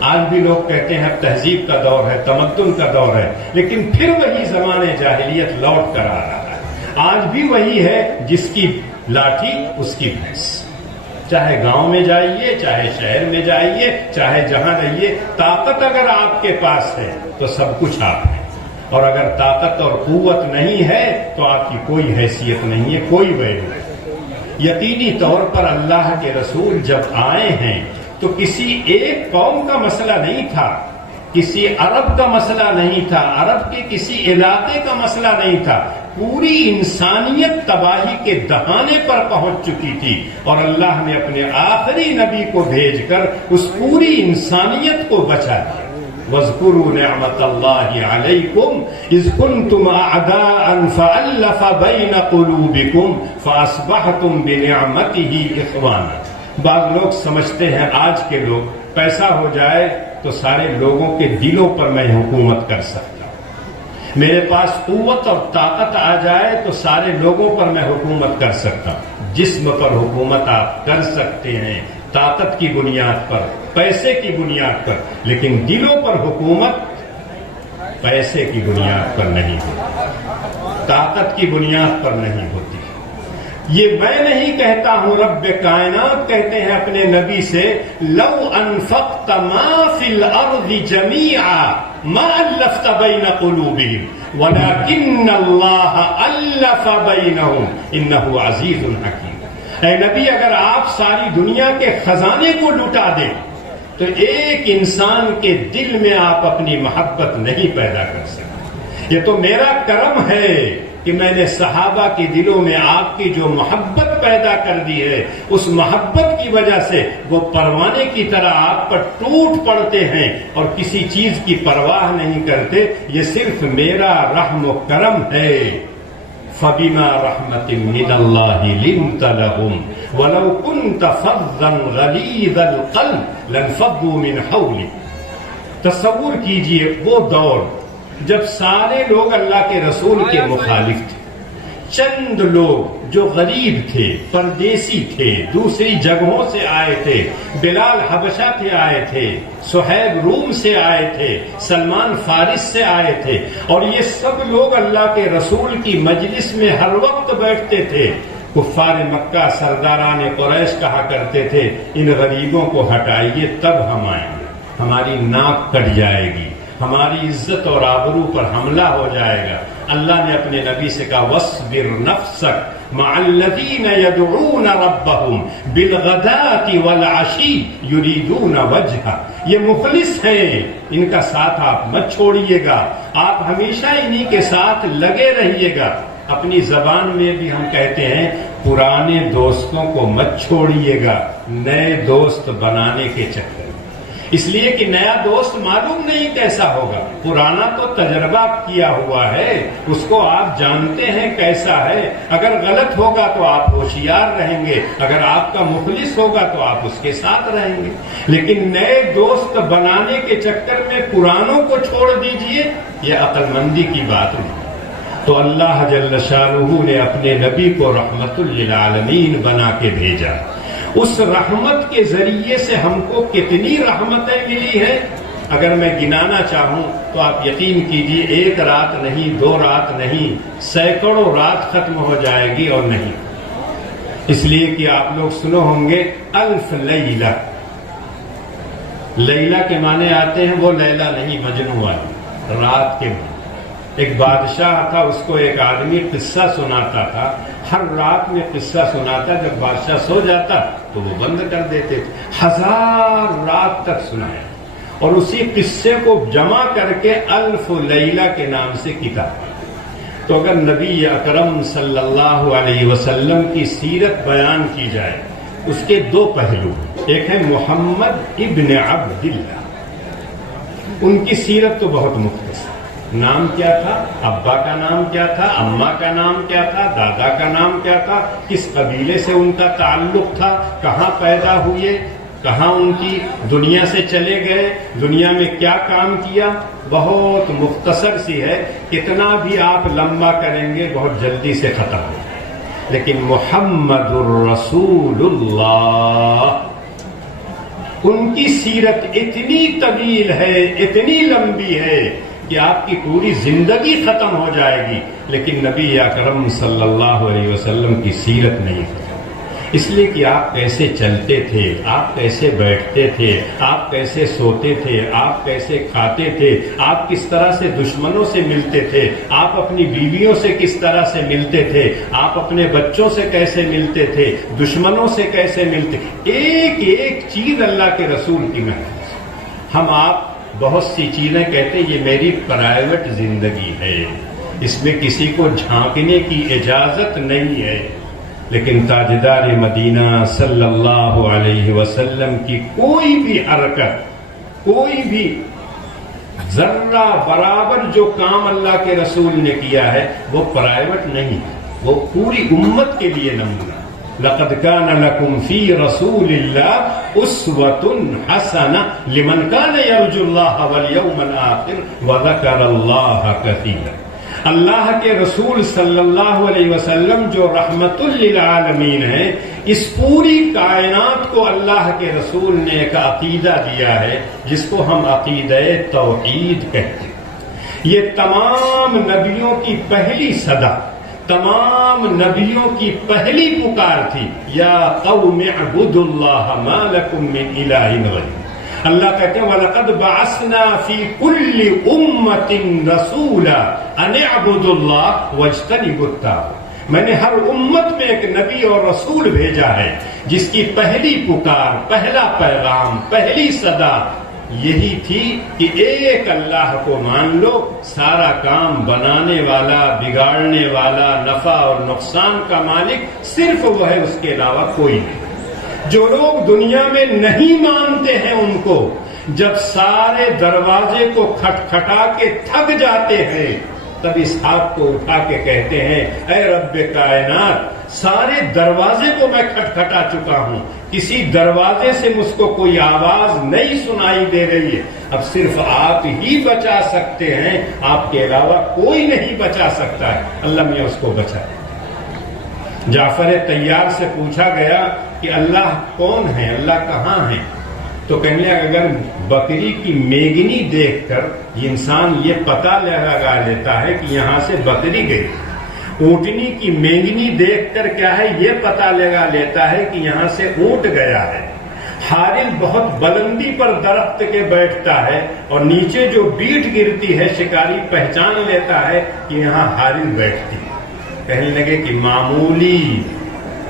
آج بھی لوگ کہتے ہیں تہذیب کا دور ہے، تمدن کا دور ہے، لیکن پھر وہی زمانے جاہلیت لوٹ کر آ رہا ہے۔ آج بھی وہی ہے، جس کی لاٹھی اس کی بھینس۔ چاہے گاؤں میں جائیے، چاہے شہر میں جائیے، چاہے جہاں رہیے، طاقت اگر آپ کے پاس ہے تو سب کچھ آپ ہے، اور اگر طاقت اور قوت نہیں ہے تو آپ کی کوئی حیثیت نہیں ہے، کوئی ویلیو نہیں۔ یقینی طور پر اللہ کے رسول جب آئے ہیں تو کسی ایک قوم کا مسئلہ نہیں تھا، کسی عرب کا مسئلہ نہیں تھا، عرب کے کسی علاقے کا مسئلہ نہیں تھا، پوری انسانیت تباہی کے دہانے پر پہنچ چکی تھی، اور اللہ نے اپنے آخری نبی کو بھیج کر اس پوری انسانیت کو بچا دیا۔ وَاذْكُرُوا نِعْمَةَ اللَّهِ عَلَيْكُمْ إِذْ كُنْتُمْ أَعْدَاءً فَأَلَّفَ بَيْنَ قُلُوبِكُمْ فَأَصْبَحْتُمْ بِنِعْمَتِهِ إِخْوَانًا۔ بعض لوگ سمجھتے ہیں آج کے لوگ پیسہ ہو جائے تو سارے لوگوں کے دلوں پر میں حکومت کر سکتا ہوں، میرے پاس قوت اور طاقت آ جائے تو سارے لوگوں پر میں حکومت کر سکتا ہوں۔ جسم پر حکومت آپ کر سکتے ہیں، طاقت کی بنیاد پر، پیسے کی بنیاد پر، لیکن دلوں پر حکومت پیسے کی بنیاد پر نہیں ہوتی، طاقت کی بنیاد پر نہیں ہوتی۔ یہ میں نہیں کہتا ہوں، رب کائنات کہتے ہیں اپنے نبی سے لو انفقت ما فی الارض جمیعا ما الفت بین قلوبہم ولکن اللہ الف بینہم انہ عزیز حکیم۔ اے نبی اگر آپ ساری دنیا کے خزانے کو لٹا دیں تو ایک انسان کے دل میں آپ اپنی محبت نہیں پیدا کر سکتے۔ یہ تو میرا کرم ہے کہ میں نے صحابہ کے دلوں میں آپ کی جو محبت پیدا کر دی ہے، اس محبت کی وجہ سے وہ پروانے کی طرح آپ پر ٹوٹ پڑتے ہیں اور کسی چیز کی پرواہ نہیں کرتے۔ یہ صرف میرا رحم و کرم ہے۔ فَبِمَا رَحْمَةٍ مِّنَ اللَّهِ لِنتَ لَهُمْ وَلَوْ كُنْتَ فَظًّا غَلِيظَ الْقَلْبِ لَانفَضُّوا مِنْ حَوْلِكَ۔ تصور کیجئے وہ دور جب سارے لوگ اللہ کے رسول کے مخالف تھے، چند لوگ جو غریب تھے، پردیسی تھے، دوسری جگہوں سے آئے تھے، بلال حبشہ سے آئے تھے، صہیب روم سے آئے تھے، سلمان فارس سے آئے تھے، اور یہ سب لوگ اللہ کے رسول کی مجلس میں ہر وقت بیٹھتے تھے۔ کفار مکہ سرداران قریش کہا کرتے تھے ان غریبوں کو ہٹائیے تب ہم آئیں گے۔ ہماری ناک کٹ جائے گی، ہماری عزت اور آبرو پر حملہ ہو جائے گا۔ اللہ نے اپنے نبی سے کہا وَاصْبِرْ نَفْسَكَ مَعَ الَّذِينَ يَدْعُونَ رَبَّهُمْ بِالْغَدَاةِ وَالْعَشِيِّ يُرِيدُونَ وَجْهَهُ، یہ مخلص ہیں، ان کا ساتھ آپ مت چھوڑیے گا، آپ ہمیشہ انہی کے ساتھ لگے رہیے گا۔ اپنی زبان میں بھی ہم کہتے ہیں پرانے دوستوں کو مت چھوڑیے گا نئے دوست بنانے کے چکر میں، اس لیے کہ نیا دوست معلوم نہیں کیسا ہوگا، پرانا تو تجربہ کیا ہوا ہے، اس کو آپ جانتے ہیں کیسا ہے۔ اگر غلط ہوگا تو آپ ہوشیار رہیں گے، اگر آپ کا مخلص ہوگا تو آپ اس کے ساتھ رہیں گے، لیکن نئے دوست بنانے کے چکر میں پرانوں کو چھوڑ دیجئے، یہ عقل مندی کی بات نہیں۔ تو اللہ جل شانہ نے اپنے نبی کو رحمت للعالمین بنا کے بھیجا، اس رحمت کے ذریعے سے ہم کو کتنی رحمتیں ملی ہیں، اگر میں گنانا چاہوں تو آپ یقین کیجئے ایک رات نہیں، دو رات نہیں، سینکڑوں رات ختم ہو جائے گی اور نہیں، اس لیے کہ آپ لوگ سنو ہوں گے الف لیلہ، لیلہ کے معنی آتے ہیں وہ لیلہ نہیں مجنوں والی، رات کے معنی۔ ایک بادشاہ تھا، اس کو ایک آدمی قصہ سناتا تھا، ہر رات میں قصہ سناتا، جب بادشاہ سو جاتا تو وہ بند کر دیتے تھے، 1000 رات تک سنایا، اور اسی قصے کو جمع کر کے الف لیلہ کے نام سے کتاب۔ تو اگر نبی اکرم صلی اللہ علیہ وسلم کی سیرت بیان کی جائے، اس کے دو پہلو، ایک ہے محمد ابن عبداللہ، ان کی سیرت تو بہت مختصر، نام کیا تھا، ابا کا نام کیا تھا، اماں کا نام کیا تھا، دادا کا نام کیا تھا، کس قبیلے سے ان کا تعلق تھا، کہاں پیدا ہوئے، کہاں ان کی دنیا سے چلے گئے، دنیا میں کیا کام کیا، بہت مختصر سی ہے، کتنا بھی آپ لمبا کریں گے بہت جلدی سے ختم ہو جائے۔ لیکن محمد الرسول اللہ، ان کی سیرت اتنی طویل ہے، اتنی لمبی ہے کہ آپ کی پوری زندگی ختم ہو جائے گی، لیکن نبی اکرم صلی اللہ علیہ وسلم کی سیرت نہیں ختم، اس لیے کہ آپ کیسے چلتے تھے، آپ کیسے بیٹھتے تھے، آپ کیسے سوتے تھے، آپ کیسے کھاتے تھے، آپ کس طرح سے دشمنوں سے ملتے تھے، آپ اپنی بیویوں سے کس طرح سے ملتے تھے، آپ اپنے بچوں سے کیسے ملتے تھے، دشمنوں سے کیسے ملتے، ایک ایک چیز اللہ کے رسول کی محنت سے۔ ہم آپ بہت سی چیزیں کہتے یہ میری پرائیویٹ زندگی ہے، اس میں کسی کو جھانکنے کی اجازت نہیں ہے، لیکن تاجدار مدینہ صلی اللہ علیہ وسلم کی کوئی بھی حرکت، کوئی بھی ذرہ برابر جو کام اللہ کے رسول نے کیا ہے وہ پرائیویٹ نہیں، وہ پوری امت کے لیے نمونہ۔ لقد كان لكم في رسول الله أسوة حسنة لمن كان يرجو الله واليوم الآخر وذكر الله كثيرا۔ اللہ کے رسول صلی اللہ علیہ وسلم جو رحمت للعالمین ہیں، اس پوری کائنات کو اللہ کے رسول نے ایک عقیدہ دیا ہے جس کو ہم عقیدہ توحید کہتے ہیں۔ یہ تمام نبیوں کی پہلی صدا، تمام نبیوں کی پہلی پکار تھی، یا قوم اعبدوا اللہ ما لکم من الہ غیرہ۔ اللہ کہتے ہیں وَلَقَدْ بَعَثْنَا فِي كُلِّ أُمَّةٍ رَسُولًا أَنِ اعْبُدُوا اللَّهَ وَاجْتَنِبُوا الطَّاغُوتَ، میں نے ہر امت میں ایک نبی اور رسول بھیجا ہے جس کی پہلی پکار، پہلا پیغام، پہلی صدا یہی تھی کہ ایک اللہ کو مان لو، سارا کام بنانے والا، بگاڑنے والا، نفع اور نقصان کا مالک صرف وہ ہے، اس کے علاوہ کوئی نہیں۔ جو لوگ دنیا میں نہیں مانتے ہیں ان کو جب سارے دروازے کو کھٹکھٹا کے تھک جاتے ہیں تب اس ہاتھ کو اٹھا کے کہتے ہیں اے رب کائنات، سارے دروازے کو میں کھٹکھٹا چکا ہوں، کسی دروازے سے مجھ کو کوئی آواز نہیں سنائی دے رہی ہے، اب صرف آپ ہی بچا سکتے ہیں، آپ کے علاوہ کوئی نہیں بچا سکتا ہے، اللہ میں اس کو بچا۔ جعفر طیار سے پوچھا گیا کہ اللہ کون ہے، اللہ کہاں ہے؟ تو کہنے لگا اگر بکری کی میگنی دیکھ کر انسان یہ پتہ لگا لیتا ہے کہ یہاں سے بکری گئی، اونٹنی کی مینگنی دیکھ کر کیا ہے یہ پتہ لگا لیتا ہے کہ یہاں سے اونٹ گیا ہے، حارل بہت بلندی پر درخت کے بیٹھتا ہے اور نیچے جو بیٹ گرتی ہے شکاری پہچان لیتا ہے کہ یہاں حارل بیٹھتی ہے. کہنے لگے کہ معمولی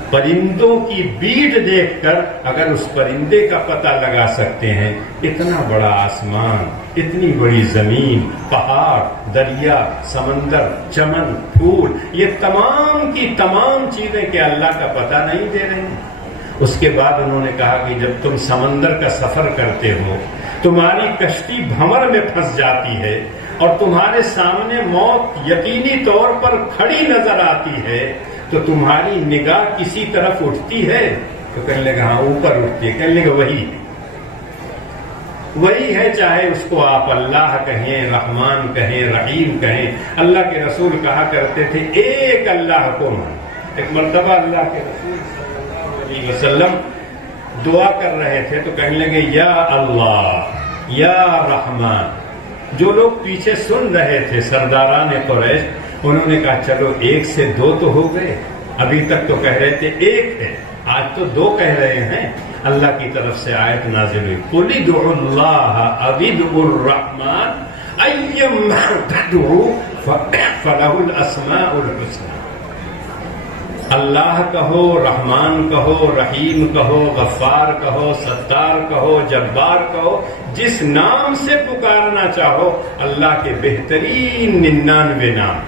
پرندوں کی بیٹ دیکھ کر اگر اس پرندے کا پتہ لگا سکتے ہیں، اتنا بڑا آسمان، اتنی بڑی زمین، پہاڑ، دریا، سمندر، چمن، پھول، یہ تمام کی تمام چیزیں کہ اللہ کا پتہ نہیں دے رہے ہیں. اس کے بعد انہوں نے کہا کہ جب تم سمندر کا سفر کرتے ہو، تمہاری کشتی بھنور میں پھنس جاتی ہے اور تمہارے سامنے موت یقینی طور پر کھڑی نظر آتی ہے، تو تمہاری نگاہ کسی طرف اٹھتی ہے؟ تو کہنے لگا ہاں اوپر اٹھتی ہے. کہنے لگا وہی ہے، چاہے اس کو آپ اللہ کہیں، رحمان کہیں، رحیم کہیں. اللہ کے رسول کہا کرتے تھے ایک اللہ کو مان. ایک مرتبہ اللہ کے رسول صلی اللہ علیہ وسلم دعا کر رہے تھے تو کہنے لگے یا اللہ یا رحمان. جو لوگ پیچھے سن رہے تھے سرداران قریش، انہوں نے کہا چلو ایک سے دو تو ہو گئے، ابھی تک تو کہہ رہے تھے ایک ہے، آج تو دو کہہ رہے ہیں. اللہ کی طرف سے آیت نازل ہوئی قُلِ ادْعُوا اللَّهَ أَوِ ادْعُوا الرَّحْمَنَ أَيَّمَّا تَدْعُوا فَلَهُ الْأَسْمَاءُ الْحُسْنَى. اللہ کہو، رحمان کہو، رحیم کہو، غفار کہو، ستار کہو، جبار کہو، جس نام سے پکارنا چاہو. اللہ کے بہترین 99 نام.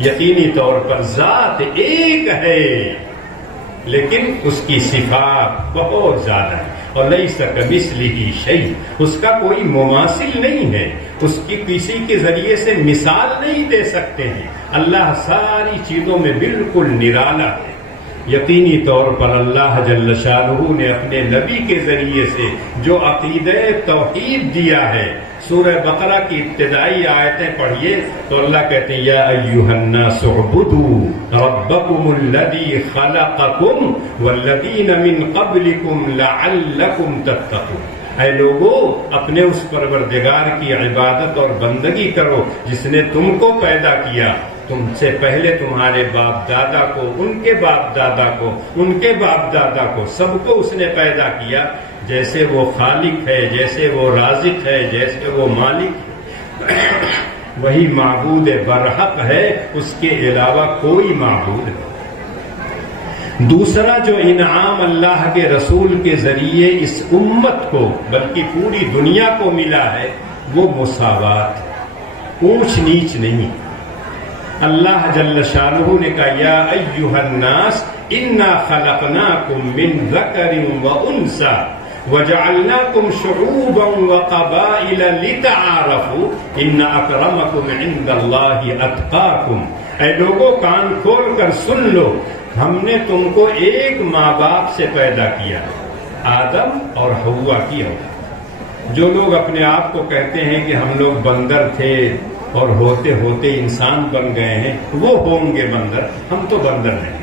یقینی طور پر ذات ایک ہے لیکن اس کی صفات بہت زیادہ ہے. اور لیس کمثلہ شیء، اس کا کوئی مماثل نہیں ہے، اس کی کسی کے ذریعے سے مثال نہیں دے سکتے ہیں. اللہ ساری چیزوں میں بالکل نرالا ہے. یقینی طور پر اللہ جل شانہ نے اپنے نبی کے ذریعے سے جو عقیدہ توحید دیا ہے، سورہ بقرہ کی ابتدائی آیتیں پڑھیے تو اللہ کہتے ہیں یا ایھا الناس اعبدوا ربکم الذی خلقکم والذین من قبلکم لعلکم تتقون. اے لوگو، اپنے اس پروردگار کی عبادت اور بندگی کرو جس نے تم کو پیدا کیا، تم سے پہلے تمہارے باپ دادا کو، ان کے باپ دادا کو، ان کے باپ دادا کو، سب کو اس نے پیدا کیا. جیسے وہ خالق ہے، جیسے وہ رازق ہے، جیسے وہ مالک ہے، وہی معبود برحق ہے، اس کے علاوہ کوئی معبود نہیں. دوسرا جو انعام اللہ کے رسول کے ذریعے اس امت کو بلکہ پوری دنیا کو ملا ہے وہ مساوات، اونچ نیچ نہیں. اللہ جل شانہ نے کہا یا ایھا الناس انا خلقناکم من ذکر وانثی وجعلناکم شعوبا وقبائل لتعارفوا ان اکرمکم عند اللہ اتقاکم. اے لوگوں کان کھول کر سن لو، ہم نے تم کو ایک ماں باپ سے پیدا کیا، آدم اور حوا کی اولاد. جو لوگ اپنے آپ کو کہتے ہیں کہ ہم لوگ بندر تھے اور ہوتے ہوتے انسان بن گئے ہیں، وہ ہوں گے بندر. ہم تو بندر نہیں،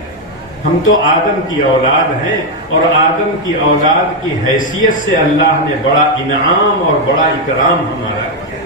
ہم تو آدم کی اولاد ہیں. اور آدم کی اولاد کی حیثیت سے اللہ نے بڑا انعام اور بڑا اکرام ہمارا کیا.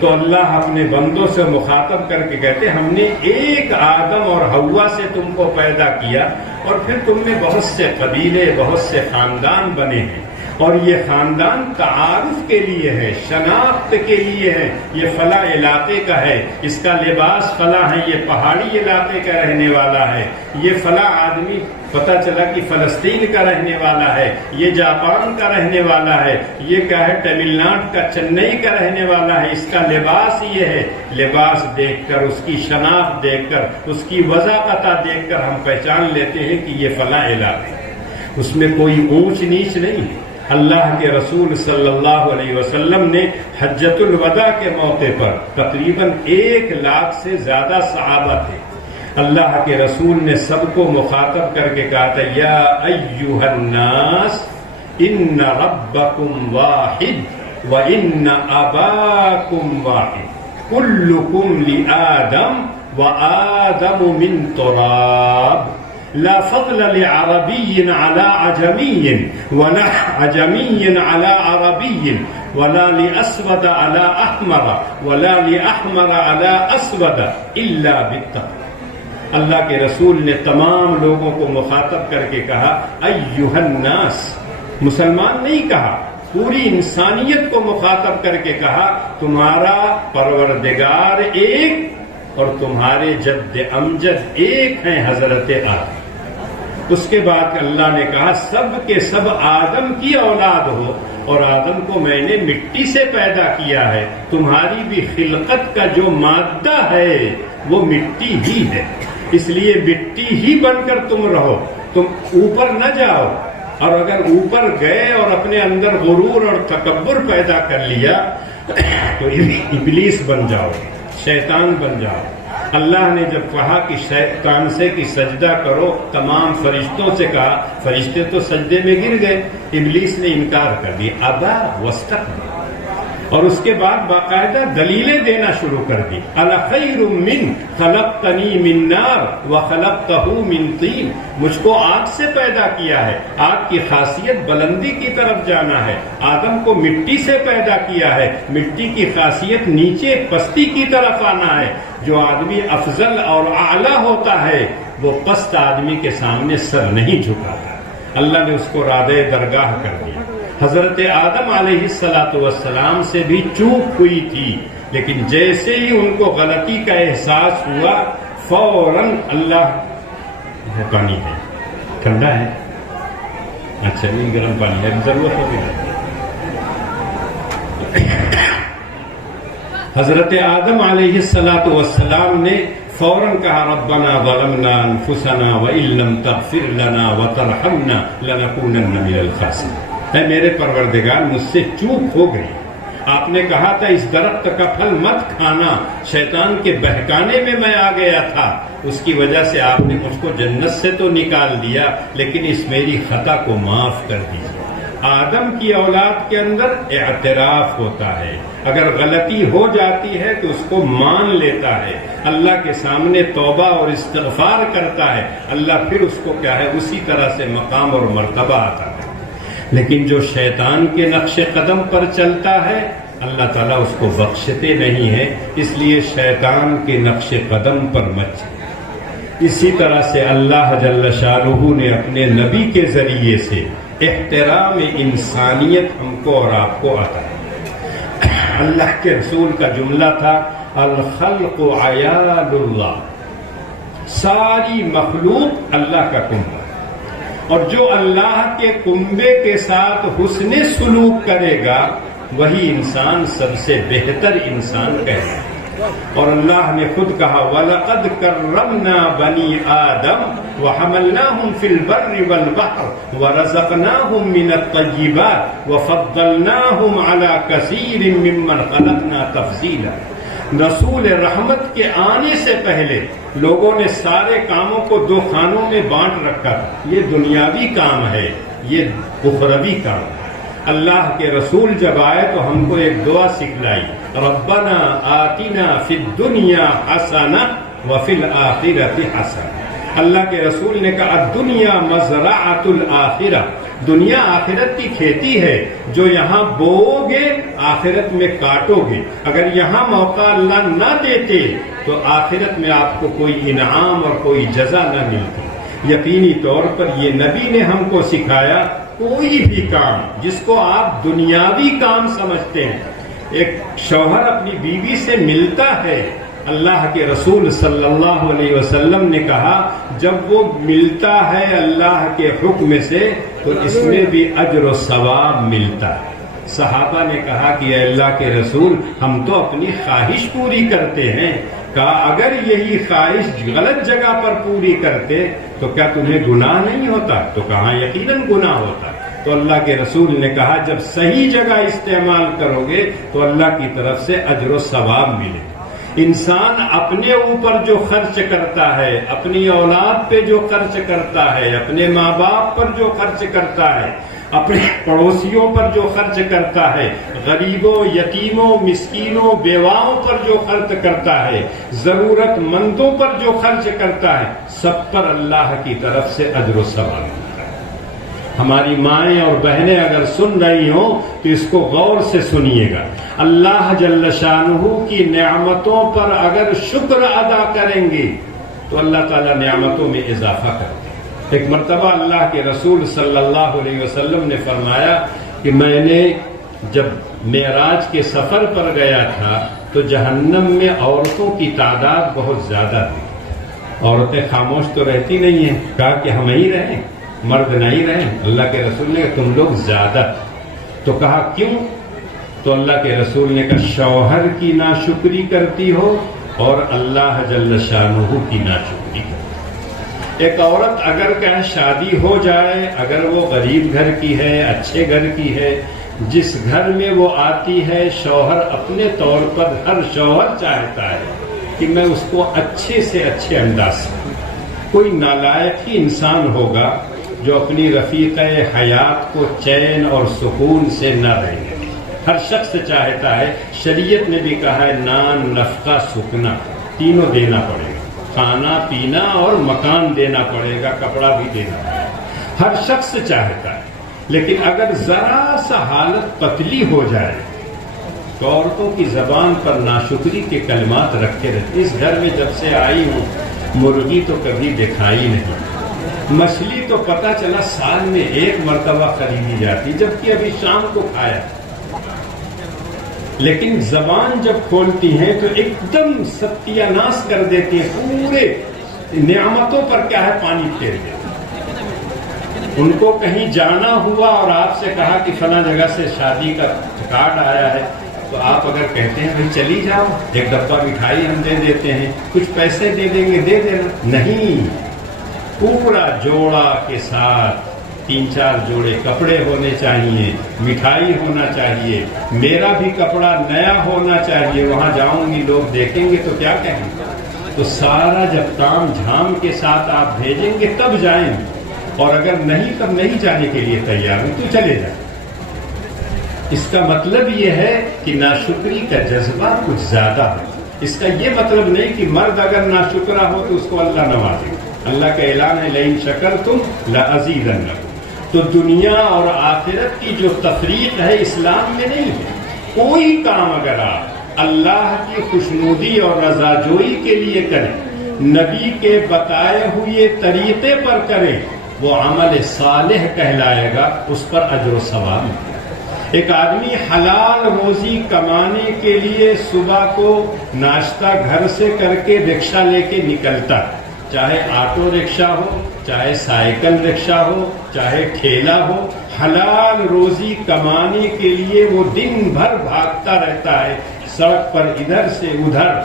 تو اللہ اپنے بندوں سے مخاطب کر کے کہتے ہم نے ایک آدم اور حوا سے تم کو پیدا کیا اور پھر تم میں بہت سے قبیلے، بہت سے خاندان بنے ہیں. اور یہ خاندان تعارف کے لیے ہے، شناخت کے لیے ہے. یہ فلاں علاقے کا ہے، اس کا لباس فلاں ہے، یہ پہاڑی علاقے کا رہنے والا ہے، یہ فلاں آدمی پتہ چلا کہ فلسطین کا رہنے والا ہے، یہ جاپان کا رہنے والا ہے، یہ کیا ہے تمل ناڈو کا، چنئی کا رہنے والا ہے. اس کا لباس یہ ہے. لباس دیکھ کر، اس کی شناخت دیکھ کر، اس کی وضاحت دیکھ کر ہم پہچان لیتے ہیں کہ یہ فلاں علاقے. اس میں کوئی اونچ نیچ نہیں. اللہ کے رسول صلی اللہ علیہ وسلم نے حجۃ الوداع کے موقع پر تقریباً 1 لاکھ سے زیادہ صحابہ تھے. اللہ کے رسول نے سب کو مخاطب کر کے کہا تھا یا ایھا الناس ان ربکم واحد وان اباکم واحد کلکم لآدم وآدم من تراب لا فضل لعربي على عجمي ولا عجمي على عربي ولا لأسود على أحمر ولا لأحمر على أسود إلا بالتقوى. اللہ کے رسول نے تمام لوگوں کو مخاطب کر کے کہا ایھا الناس، مسلمان نہیں کہا، پوری انسانیت کو مخاطب کر کے کہا تمہارا پروردگار ایک اور تمہارے جد امجد ایک ہیں حضرت آدم۔ اس کے بعد اللہ نے کہا سب کے سب آدم کی اولاد ہو، اور آدم کو میں نے مٹی سے پیدا کیا ہے، تمہاری بھی خلقت کا جو مادہ ہے وہ مٹی ہی ہے، اس لیے مٹی ہی بن کر تم رہو، تم اوپر نہ جاؤ، اور اگر اوپر گئے اور اپنے اندر غرور اور تکبر پیدا کر لیا تو ابلیس بن جاؤ، شیطان بن جاؤ۔ اللہ نے جب کہا کہ شیطان سے کہ سجدہ کرو، تمام فرشتوں سے کہا، فرشتے تو سجدے میں گر گئے، ابلیس نے انکار کر دیا، ابا واستکبر، اور اس کے بعد باقاعدہ دلیلیں دینا شروع کر دی، انا خیر من خلقتنی من نار وخلقتہ من طین، مجھ کو آگ سے پیدا کیا ہے، آگ کی خاصیت بلندی کی طرف جانا ہے، آدم کو مٹی سے پیدا کیا ہے، مٹی کی خاصیت نیچے پستی کی طرف آنا ہے، جو آدمی افضل اور اعلیٰ ہوتا ہے وہ پست آدمی کے سامنے سر نہیں جھکاتا، اللہ نے اس کو رادے درگاہ کر دیا۔ حضرت آدم علیہ السلام سے بھی چوک ہوئی تھی، لیکن جیسے ہی ان کو غلطی کا احساس ہوا فوراً اللہ پانی ہے، ٹھنڈا ہے، اچھا نہیں گرم پانی ہے، ضرورت ہوگی۔ حضرت آدم علیہ السلام نے فوراً کہا ربنا ظلمنا انفسنا وان لم تغفر لنا وترحمنا لنکونن من الخاسرین، اے میرے پروردگار مجھ سے چوک ہو گئی، آپ نے کہا تھا اس درخت کا پھل مت کھانا، شیطان کے بہکانے میں میں آ گیا تھا، اس کی وجہ سے آپ نے مجھ کو جنت سے تو نکال دیا، لیکن اس میری خطا کو معاف کر دیجیے۔ آدم کی اولاد کے اندر اعتراف ہوتا ہے، اگر غلطی ہو جاتی ہے تو اس کو مان لیتا ہے، اللہ کے سامنے توبہ اور استغفار کرتا ہے، اللہ پھر اس کو کیا ہے اسی طرح سے مقام اور مرتبہ آتا ہے۔ لیکن جو شیطان کے نقش قدم پر چلتا ہے اللہ تعالیٰ اس کو بخشتے نہیں ہے، اس لیے شیطان کے نقش قدم پر مت چلے۔ اسی طرح سے اللہ جل شانہ نے اپنے نبی کے ذریعے سے احترام انسانیت ہم کو اور آپ کو عطا ہے۔ اللہ کے رسول کا جملہ تھا الخلق عیال اللہ، ساری مخلوق اللہ کا کنبہ، اور جو اللہ کے کنبے کے ساتھ حسن سلوک کرے گا وہی انسان سب سے بہتر انسان کہے۔ اور اللہ نے خود کہا وَلَقَدْ كَرَّمْنَا بَنِي آدَمَ وَحَمَلْنَاهُمْ فِي الْبَرِّ وَالْبَحْرِ وَرَزَقْنَاهُمْ مِنَ الطَّيِّبَاتِ وَفَضَّلْنَاهُمْ عَلَى كَثِيرٍ مِّمَّنْ خَلَقْنَا تَفْضِيلًا۔ رسول رحمت کے آنے سے پہلے لوگوں نے سارے کاموں کو دو خانوں میں بانٹ رکھا، یہ دنیاوی کام ہے، یہ اخروی کام ہے۔ اللہ کے رسول جب آئے تو ہم کو ایک دعا سکھلائی، ربنا آتنا فی الدنیا حسنہ وفی الآخرۃ حسنہ۔ اللہ کے رسول نے کہا الدنیا مزرعۃ الآخرہ، دنیا آخرت کی کھیتی ہے، جو یہاں بو گے آخرت میں کاٹو گے، اگر یہاں موقع اللہ نہ دیتے تو آخرت میں آپ کو کوئی انعام اور کوئی جزا نہ ملتی۔ یقینی طور پر یہ نبی نے ہم کو سکھایا کوئی بھی کام جس کو آپ دنیاوی کام سمجھتے ہیں، ایک شوہر اپنی بیوی سے ملتا ہے، اللہ کے رسول صلی اللہ علیہ وسلم نے کہا جب وہ ملتا ہے اللہ کے حکم سے تو اس میں بھی اجر و ثواب ملتا ہے۔ صحابہ نے کہا کہ اے اللہ کے رسول ہم تو اپنی خواہش پوری کرتے ہیں، کہا اگر یہی خواہش غلط جگہ پر پوری کرتے تو کیا تمہیں گناہ نہیں ہوتا؟ تو کہا یقیناً گناہ ہوتا۔ تو اللہ کے رسول نے کہا جب صحیح جگہ استعمال کرو گے تو اللہ کی طرف سے اجر و ثواب ملے۔ انسان اپنے اوپر جو خرچ کرتا ہے، اپنی اولاد پہ جو خرچ کرتا ہے، اپنے ماں باپ پر جو خرچ کرتا ہے، اپنے پڑوسیوں پر جو خرچ کرتا ہے، غریبوں، یتیموں، مسکینوں، بیواؤں پر جو خرچ کرتا ہے، ضرورت مندوں پر جو خرچ کرتا ہے، سب پر اللہ کی طرف سے اجر و ثواب ملتا ہے۔ ہماری مائیں اور بہنیں اگر سن رہی ہوں تو اس کو غور سے سنیے گا، اللہ جل شانہ کی نعمتوں پر اگر شکر ادا کریں گے تو اللہ تعالیٰ نعمتوں میں اضافہ کرتے ہیں۔ ایک مرتبہ اللہ کے رسول صلی اللہ علیہ وسلم نے فرمایا کہ میں نے جب معراج کے سفر پر گیا تھا تو جہنم میں عورتوں کی تعداد بہت زیادہ تھی. عورتیں خاموش تو رہتی نہیں ہیں. کہا کہ ہم ہی رہیں, مرد نہیں رہیں. اللہ کے رسول نے کہا تم لوگ زیادہ. تو کہا کیوں؟ تو اللہ کے رسول نے کہا شوہر کی ناشکری کرتی ہو اور اللہ جل شانہ کی ناشکری کرتی. ایک عورت اگر کہیں شادی ہو جائے, اگر وہ غریب گھر کی ہے, اچھے گھر کی ہے, جس گھر میں وہ آتی ہے شوہر اپنے طور پر, ہر شوہر چاہتا ہے کہ میں اس کو اچھے سے اچھے انداز سے. کوئی نالائق ہی انسان ہوگا جو اپنی رفیقہ حیات کو چین اور سکون سے نہ رہے. ہر شخص چاہتا ہے, شریعت نے بھی کہا ہے نان نفقہ سکنا تینوں دینا پڑے گا, کھانا پینا اور مکان دینا پڑے گا, کپڑا بھی دینا پڑے گا. ہر شخص چاہتا ہے. لیکن اگر ذرا سا حالت پتلی ہو جائے تو عورتوں کی زبان پر ناشکری کے کلمات رکھتے رہتے. اس گھر میں جب سے آئی ہوں مرغی تو کبھی دکھائی نہیں, مچھلی تو پتہ چلا سال میں ایک مرتبہ خریدی جاتی, جبکہ ابھی شام کو کھایا. لیکن زبان جب کھولتی ہیں تو ایک دم ستیہ ناش کر دیتی ہیں, پورے نعمتوں پر کیا ہے پانی پھیر دیتی. ان کو کہیں جانا ہوا اور آپ سے کہا کہ فلاں جگہ سے شادی کا کارڈ آیا ہے, تو آپ اگر کہتے ہیں بھائی چلی جاؤ, ایک ڈبہ مٹھائی ہم دے دیتے ہیں, کچھ پیسے دے دیں گے, دے دینا. نہیں, پورا جوڑا کے ساتھ 3-4 جوڑے کپڑے ہونے چاہیے, مٹھائی ہونا چاہیے, میرا بھی کپڑا نیا ہونا چاہیے. وہاں جاؤں گی لوگ دیکھیں گے تو کیا کہیں گے. تو سارا جب تام جھام کے ساتھ آپ بھیجیں گے تب جائیں گے, اور اگر نہیں تب نہیں جانے کے لیے تیار ہوں تو چلے جائیں. اس کا مطلب یہ ہے کہ ناشکری کا جذبہ کچھ زیادہ ہے. اس کا یہ مطلب نہیں کہ مرد اگر ناشکرا ہو تو اس کو اللہ نوازے. اللہ کا اعلان ہے لئن شکرتم لازیدنکم. تو دنیا اور آخرت کی جو تفریق ہے اسلام میں نہیں ہے. کوئی کام اگر آپ اللہ کی خوشنودی اور رضاجوئی کے لیے کریں, نبی کے بتائے ہوئے طریقے پر کریں, وہ عمل صالح کہلائے گا, اس پر اجر و ثواب ملے. ایک آدمی حلال روزی کمانے کے لیے صبح کو ناشتہ گھر سے کر کے رکشہ لے کے نکلتا, چاہے آٹو رکشہ ہو, چاہے سائیکل رکشہ ہو, چاہے ٹھیلا ہو. حلال روزی کمانے کے لیے وہ دن بھر بھاگتا رہتا ہے سڑک پر ادھر سے ادھر.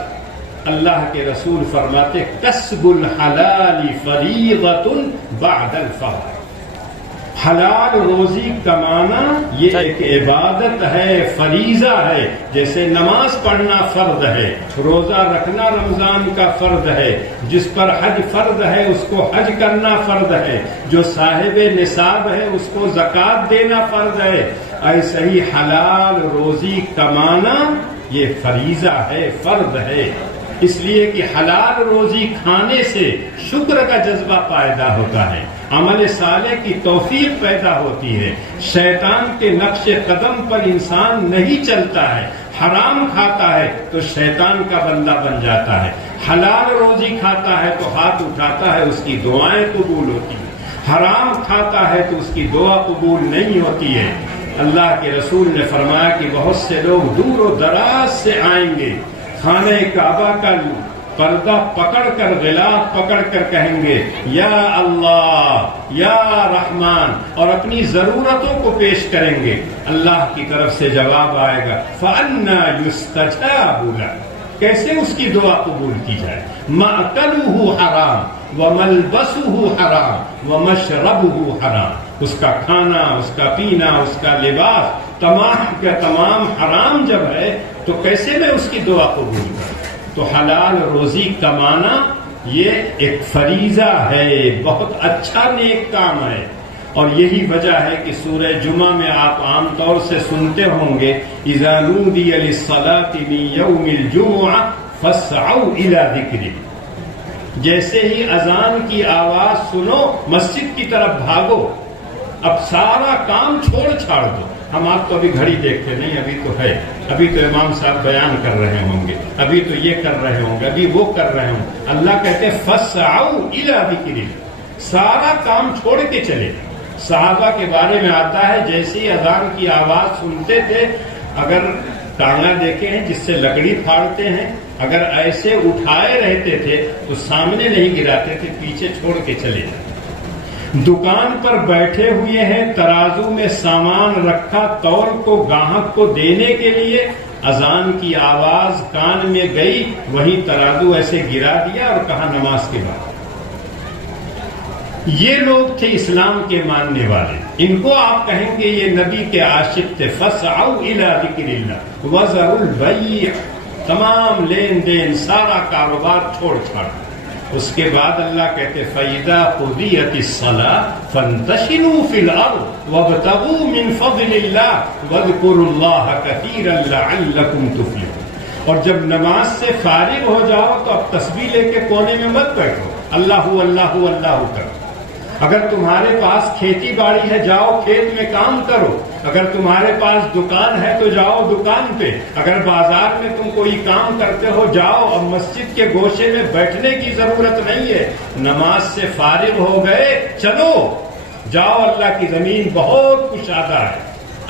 اللہ کے رسول فرماتے کسب الحلال فریضۃ بعد الفرض. حلال روزی کمانا یہ ایک عبادت ہے, فریضہ ہے. جیسے نماز پڑھنا فرض ہے, روزہ رکھنا رمضان کا فرض ہے, جس پر حج فرض ہے اس کو حج کرنا فرض ہے, جو صاحب نصاب ہے اس کو زکوٰۃ دینا فرض ہے. ایسے ہی حلال روزی کمانا یہ فریضہ ہے, فرض ہے. اس لیے کہ حلال روزی کھانے سے شکر کا جذبہ پیدا ہوتا ہے, عمل صالح کی توفیق پیدا ہوتی ہے. شیطان کے نقش قدم پر انسان نہیں چلتا ہے. حرام کھاتا ہے تو شیطان کا بندہ بن جاتا ہے. حلال روزی کھاتا ہے تو ہاتھ اٹھاتا ہے, اس کی دعائیں قبول ہوتی ہیں. حرام کھاتا ہے تو اس کی دعا قبول نہیں ہوتی ہے. اللہ کے رسول نے فرمایا کہ بہت سے لوگ دور و دراز سے آئیں گے, خانہ کعبہ کا پردہ پکڑ کر, غلاف پکڑ کر کہیں گے یا اللہ یا رحمان, اور اپنی ضرورتوں کو پیش کریں گے. اللہ کی طرف سے جواب آئے گا فَأَنَّا يُسْتَجَابُ لَهُ, کیسے اس کی دعا قبول کی جائے. مَأْكَلُهُ حرام وَمَلْبَسُهُ حرام وَمَشْرَبُهُ حرام. اس کا کھانا, اس کا پینا, اس کا لباس تمام کا تمام حرام جب ہے تو کیسے میں اس کی دعا قبول کروں. تو حلال روزی کمانا یہ ایک فریضہ ہے, بہت اچھا نیک کام ہے. اور یہی وجہ ہے کہ سورہ جمعہ میں آپ عام طور سے سنتے ہوں گے اذا نودی للصلاة من یوم الجمعہ فاسعوا الى ذکر. جیسے ہی اذان کی آواز سنو مسجد کی طرف بھاگو, اب سارا کام چھوڑ چھاڑ دو. ہم آپ تو ابھی گھڑی دیکھتے نہیں, ابھی تو ہے, ابھی تو امام صاحب بیان کر رہے ہوں گے, ابھی تو یہ کر رہے ہوں گے, ابھی وہ کر رہے ہوں. اللہ کہتے ہیں فَاسْعَوْا إِلَىٰ ذِكْرِ, سارا کام چھوڑ کے چلے. صحابہ کے بارے میں آتا ہے جیسی اذان کی آواز سنتے تھے، اگر ٹانگا دیکھے ہیں جس سے لکڑی پھاڑتے ہیں، اگر ایسے اٹھائے رہتے تھے تو سامنے نہیں گراتے تھے، پیچھے چھوڑ کے چلے جاتے. دکان پر بیٹھے ہوئے ہیں، ترازو میں سامان رکھا، تول کو گاہک کو دینے کے لیے، اذان کی آواز کان میں گئی، وہی ترازو ایسے گرا دیا اور کہا نماز کے بعد. یہ لوگ تھے اسلام کے ماننے والے. ان کو آپ کہیں گے یہ نبی کے عاشق تھے. فَاسْعَوْا إِلَىٰ ذِكْرِ اللَّهِ وَذَرُوا الْبَيْعَ، تمام لین دین سارا کاروبار چھوڑ چھاڑ. اس کے بعد اللہ کہتے فَإِذَا قُضِيَتِ الصَّلَاةُ فَانتَشِرُوا فِي الْأَرْضِ وَابْتَغُوا مِنْ فَضْلِ اللَّهِ وَاذْكُرُوا اللَّهَ كَثِيرًا لَعَلَّكُمْ تُفْلِحُونَ. اور جب نماز سے فارغ ہو جاؤ تو اب تسبیح لے کے کونے میں مت بیٹھو، اللہ اللہ اللہ کرو. اگر تمہارے پاس کھیتی باڑی ہے جاؤ کھیت میں کام کرو. اگر تمہارے پاس دکان ہے تو جاؤ دکان پہ. اگر بازار میں تم کوئی کام کرتے ہو جاؤ. اب مسجد کے گوشے میں بیٹھنے کی ضرورت نہیں ہے. نماز سے فارغ ہو گئے چلو جاؤ، اللہ کی زمین بہت کشادہ ہے.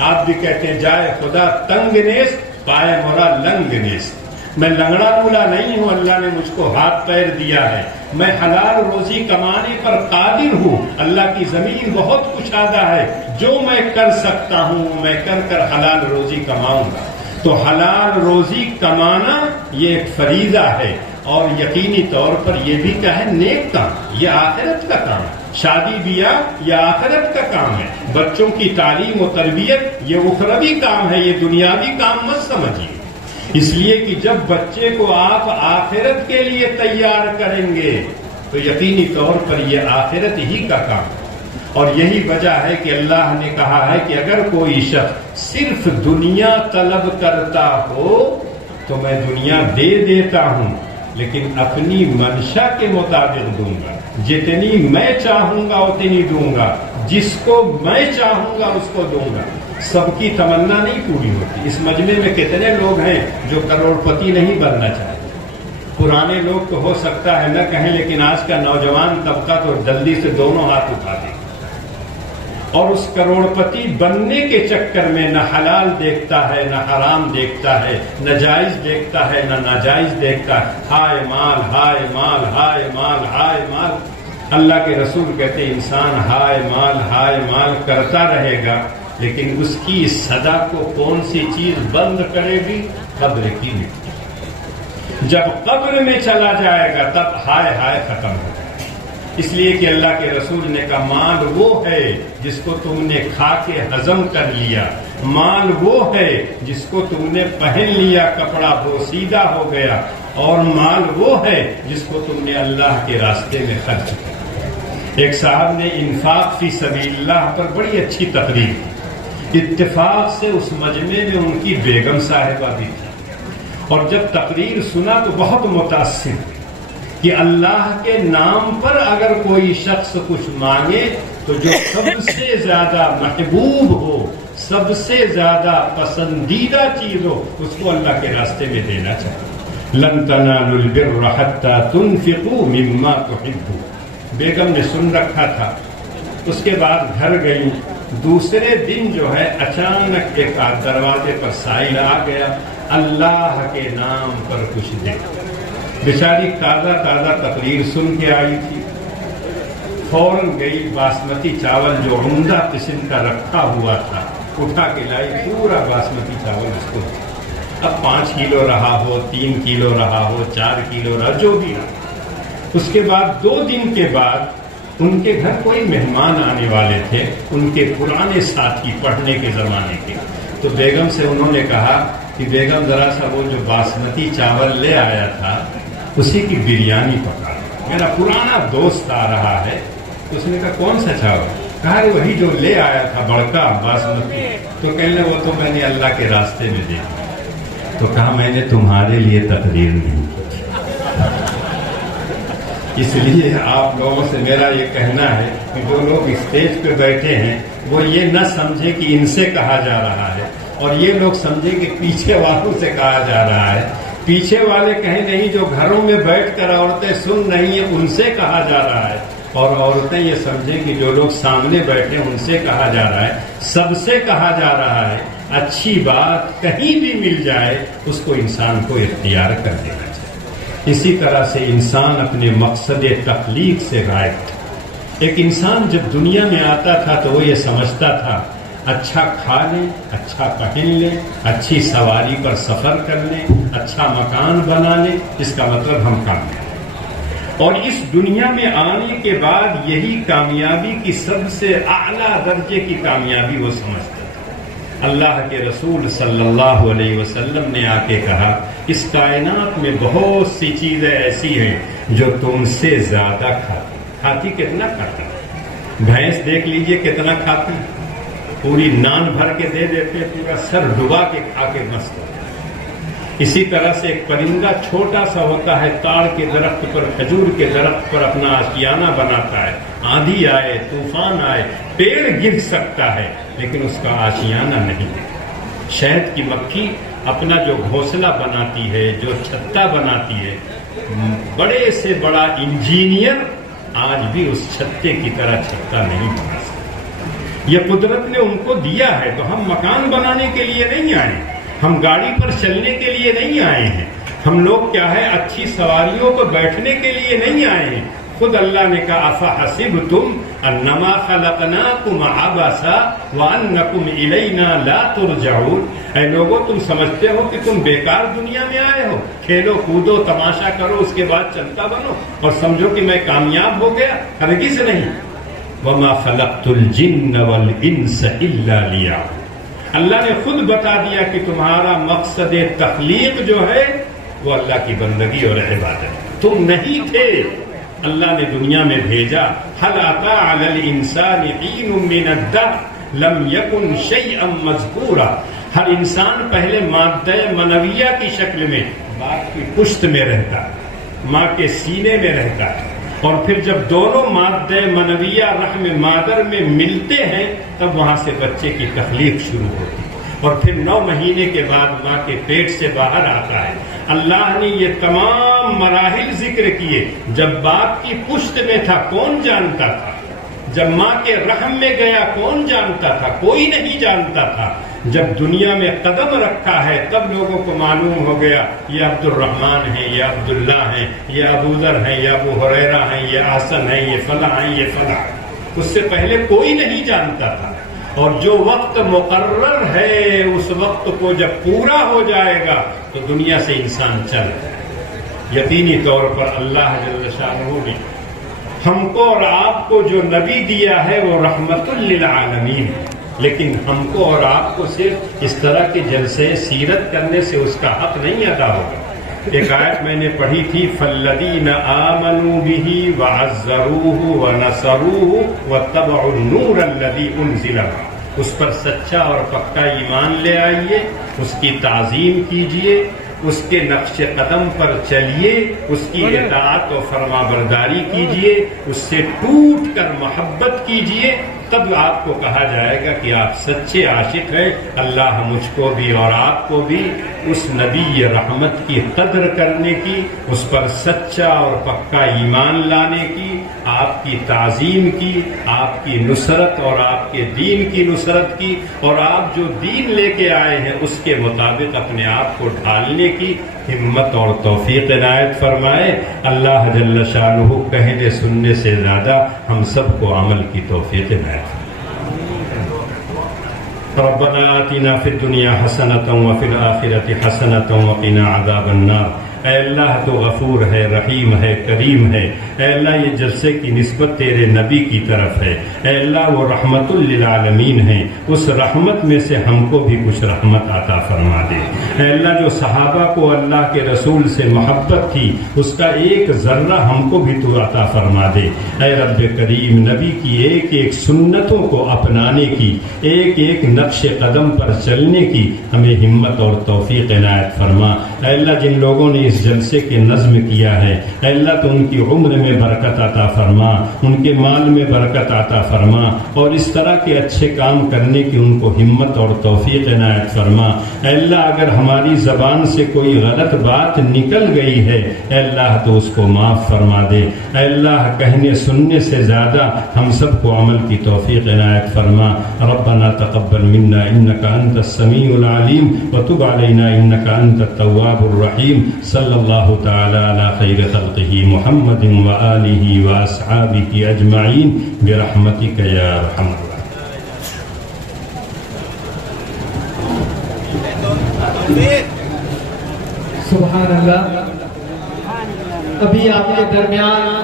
آپ بھی کہتے ہیں جائے خدا تنگ نیست پائے مرا لنگ نیست. میں لنگڑا بولا نہیں ہوں، اللہ نے مجھ کو ہاتھ پیر دیا ہے. میں حلال روزی کمانے پر قادر ہوں. اللہ کی زمین بہت کشادہ ہے. جو میں کر سکتا ہوں میں کر کر حلال روزی کماؤں گا. تو حلال روزی کمانا یہ ایک فریضہ ہے، اور یقینی طور پر یہ بھی کیا ہے، نیک کام. یہ آخرت کا کام ہے. شادی بیاہ یہ آخرت کا کام ہے. بچوں کی تعلیم و تربیت یہ اخروی کام ہے، یہ دنیاوی کام مت سمجھیے. اس لیے کہ جب بچے کو آپ آخرت کے لیے تیار کریں گے تو یقینی طور پر یہ آخرت ہی کا کام ہے. اور یہی وجہ ہے کہ اللہ نے کہا ہے کہ اگر کوئی شخص صرف دنیا طلب کرتا ہو تو میں دنیا دے دیتا ہوں، لیکن اپنی منشا کے مطابق دوں گا. جتنی میں چاہوں گا اتنی دوں گا، جس کو میں چاہوں گا اس کو دوں گا. سب کی تمنا نہیں پوری ہوتی. اس مجمع میں کتنے لوگ ہیں جو کروڑ پتی نہیں بننا چاہتے. پرانے لوگ تو ہو سکتا ہے نہ کہیں، لیکن آج کا نوجوان طبقہ تو جلدی سے دونوں ہاتھ اٹھا دے. اور اس کروڑ پتی بننے کے چکر میں نہ حلال دیکھتا ہے نہ حرام دیکھتا ہے، نہ جائز دیکھتا ہے نہ ناجائز دیکھتا ہے. ہائے مال ہائے مال ہائے مال ہائے مال. اللہ کے رسول کہتے انسان ہائے مال کرتا رہے گا، لیکن اس کی صدا کو کون سی چیز بند کرے گی؟ قبر کی مٹی. جب قبر میں چلا جائے گا تب ہائے ہائے ختم ہو جائے گا. اس لیے کہ اللہ کے رسول نے کہا مال وہ ہے جس کو تم نے کھا کے ہضم کر لیا، مال وہ ہے جس کو تم نے پہن لیا کپڑا بوسیدہ ہو گیا، اور مال وہ ہے جس کو تم نے اللہ کے راستے میں خرچ کیا. ایک صاحب نے انفاق فی سبیل اللہ پر بڑی اچھی تقریر کی. اتفاق سے اس مجمع میں ان کی بیگم صاحبہ بھی تھی، اور جب تقریر سنا تو بہت متاثر کہ اللہ کے نام پر اگر کوئی شخص کچھ مانگے تو جو سب سے زیادہ محبوب ہو، سب سے زیادہ پسندیدہ چیز ہو، اس کو اللہ کے راستے میں دینا چاہیے. لن تنالوا البر حتى تنفقوا مما تحبون. بیگم نے سن رکھا تھا. اس کے بعد گھر گئی. دوسرے دن جو ہے اچانک ایک دروازے پر سائل آ گیا، اللہ کے نام پر کچھ دے. بیچاری تازہ تقریر سن کے آئی تھی. فوراً گئی، باسمتی چاول جو عمدہ قسم کا رکھا ہوا تھا اٹھا کے لائی. پورا باسمتی چاول اس کو. اب 5 کلو رہا ہو، 3 کلو رہا ہو، 4 کلو رہا، جو بھی رہا. اس کے بعد 2 دن کے بعد ان کے گھر کوئی مہمان آنے والے تھے، ان کے پرانے ساتھی پڑھنے کے زمانے کے. تو بیگم سے انہوں نے کہا کہ بیگم ذرا سا وہ جو باسمتی چاول لے آیا تھا اسی کی بریانی پکا. میرا پرانا دوست آ رہا ہے. اس نے کہا کون سا چاول؟ کہا وہی جو لے آیا تھا بڑکا باسمتی. تو کہنے وہ تو میں نے اللہ کے راستے میں دے دیا. تو کہا میں نے تمہارے لیے تقریر نہیں کی. اس لیے آپ لوگوں سے میرا یہ کہنا ہے کہ جو لوگ اسٹیج پہ بیٹھے ہیں وہ یہ نہ سمجھے کہ ان سے کہا جا رہا ہے، اور یہ لوگ سمجھے کہ پیچھے والوں سے کہا جا رہا ہے. پیچھے والے کہیں نہیں، جو گھروں میں بیٹھ کر عورتیں سن رہی ہیں ان سے کہا جا رہا ہے. اور عورتیں یہ سمجھیں کہ جو لوگ سامنے بیٹھے ان سے کہا جا رہا ہے، سب سے کہا جا رہا ہے، اچھی بات کہیں بھی مل جائے اس کو انسان کو اختیار کر دینا چاہیے۔ اسی طرح سے انسان اپنے مقصد تخلیق سے غائب تھا۔ ایک انسان جب دنیا میں آتا تھا تو وہ یہ سمجھتا تھا اچھا کھا لیں، اچھا پہن لیں، اچھی سواری پر سفر کر لیں، اچھا مکان بنا لیں، اس کا مطلب ہم کامیاب ہیں۔ اور اس دنیا میں آنے کے بعد یہی کامیابی کی سب سے اعلیٰ درجے کی کامیابی وہ سمجھتا تھا۔ اللہ کے رسول صلی اللہ علیہ وسلم نے آ کے کہا اس کائنات میں بہت سی چیزیں ایسی ہیں جو تم سے زیادہ کھاتی کتنا کھاتا ہے؟ بھینس دیکھ لیجئے کتنا کھاتی، پوری نان بھر کے دے دیتے، پورا سر ڈبا کے کھا کے مست ہوتا ہے۔ اسی طرح سے ایک پرندہ چھوٹا سا ہوتا ہے، تاڑ کے درخت پر، کھجور کے درخت پر اپنا آشیانہ بناتا ہے، آندھی آئے، طوفان آئے، پیڑ گر سکتا ہے لیکن اس کا آشیانہ نہیں ہے۔ شہد کی مکھی اپنا جو گھونسلہ بناتی ہے، جو چھتا بناتی ہے، بڑے سے بڑا انجینئر آج بھی اس چھتے کی طرح چھتا نہیں بنا سکتا۔ یہ قدرت نے ان کو دیا ہے، تو ہم مکان بنانے کے لیے نہیں آئے، ہم گاڑی پر چلنے کے لیے نہیں آئے ہیں، ہم لوگ کیا ہے اچھی سواریوں پر بیٹھنے کے لیے نہیں آئے ہیں۔ خود اللہ نے کہا افحسبتم انما خلقناکم عبثا وانکم الینا لا ترجعون، اے لوگوں تم سمجھتے ہو کہ تم بیکار دنیا میں آئے ہو، کھیلو کودو تماشا کرو اس کے بعد چلتا بنو اور سمجھو کہ میں کامیاب ہو گیا؟ ہرگز نہیں۔ وما خلقت الجن والانس الا لیعبدون، اللہ نے خود بتا دیا کہ تمہارا مقصد تخلیق جو ہے وہ اللہ کی بندگی اور عبادت، تم نہیں تھے، اللہ نے دنیا میں بھیجا۔ هل أتى على الإنسان حين من الدهر لم يكن شيئا مذكورا، ہر انسان پہلے مادہ منویہ کی شکل میں باپ کی پشت میں رہتا، ماں کے سینے میں رہتا، اور پھر جب دونوں مادہ منویہ رحم مادر میں ملتے ہیں تب وہاں سے بچے کی تخلیق شروع ہوتی ہے، اور پھر 9 مہینے کے بعد ماں کے پیٹ سے باہر آتا ہے۔ اللہ نے یہ تمام مراحل ذکر کیے۔ جب باپ کی پشت میں تھا کون جانتا تھا؟ جب ماں کے رحم میں گیا کون جانتا تھا؟ کوئی نہیں جانتا تھا۔ جب دنیا میں قدم رکھا ہے تب لوگوں کو معلوم ہو گیا یہ عبد الرحمن ہیں، یہ عبداللہ ہیں، یہ ابو ذر ہیں، یہ ابو ہریرہ ہیں، یہ حسن ہیں، یہ فلاں ہیں، یہ فلاں۔ اس سے پہلے کوئی نہیں جانتا تھا، اور جو وقت مقرر ہے اس وقت کو جب پورا ہو جائے گا تو دنیا سے انسان چل جائے۔ یقینی طور پر اللہ جل شانہ نے ہم کو اور آپ کو جو نبی دیا ہے وہ رحمت للعالمین ہے، لیکن ہم کو اور آپ کو صرف اس طرح کے جلسے سیرت کرنے سے اس کا حق نہیں ادا ہوگا۔ ایک آیت میں نے پڑھی تھی فالذین آمنوا بہ وعزروہ ونصروہ واتبعوا النور الذی انزل معہ، اس پر سچا اور پکا ایمان لے آئیے، اس کی تعظیم کیجیے، اس کے نقش قدم پر چلیے، اس کی اطاعت و فرما برداری کیجیے، اس سے ٹوٹ کر محبت کیجیے، تب آپ کو کہا جائے گا کہ آپ سچے عاشق ہیں۔ اللہ مجھ کو بھی اور آپ کو بھی اس نبی رحمت کی قدر کرنے کی، اس پر سچا اور پکا ایمان لانے کی، آپ کی تعظیم کی، آپ کی نصرت اور آپ کے دین کی نصرت کی، اور آپ جو دین لے کے آئے ہیں اس کے مطابق اپنے آپ کو ڈھالنے کی ہمت اور توفیق عنایت فرمائے۔ اللہ جل شانہ کہنے سننے سے زیادہ ہم سب کو عمل کی توفیق عنایت۔ ربنا آتنا فی الدنیا حسنۃ وفی الآخرۃ حسنۃ وقنا عذاب النار۔ اے اللہ تو غفور ہے، رحیم ہے، کریم ہے۔ اے اللہ یہ جلسے کی نسبت تیرے نبی کی طرف ہے۔ اے اللہ وہ رحمت للعالمین ہے، اس رحمت میں سے ہم کو بھی کچھ رحمت عطا فرما دے۔ اے اللہ جو صحابہ کو اللہ کے رسول سے محبت تھی اس کا ایک ذرہ ہم کو بھی تو عطا فرما دے۔ اے رب کریم نبی کی ایک ایک سنتوں کو اپنانے کی، ایک ایک نقش قدم پر چلنے کی ہمیں ہمت اور توفیق عنایت فرما۔ اے اللہ جن لوگوں نے اس اس جلسے کے نظم کیا ہے، اے اللہ تو ان کی عمر میں برکت عطا فرما، ان کے مال میں برکت عطا فرما، اور اس طرح کے اچھے کام کرنے کی ان کو ہمت اور توفیق عنایت فرما۔ اے اللہ اگر ہماری زبان سے کوئی غلط بات نکل گئی ہے اے اللہ تو اس کو معاف فرما دے۔ اے اللہ کہنے سننے سے زیادہ ہم سب کو عمل کی توفیق عنایت فرما۔ ربنا تقبل منا انك انت السميع العليم وتب علينا انك انت التواب الرحيم۔ صلی اللہ تعالی علی خیر خلقہ محمد وآلہ واصحابہ اجمعین برحمتک یا ارحم الراحمین۔ سبحان اللہ۔ ابھی آپ کے درمیان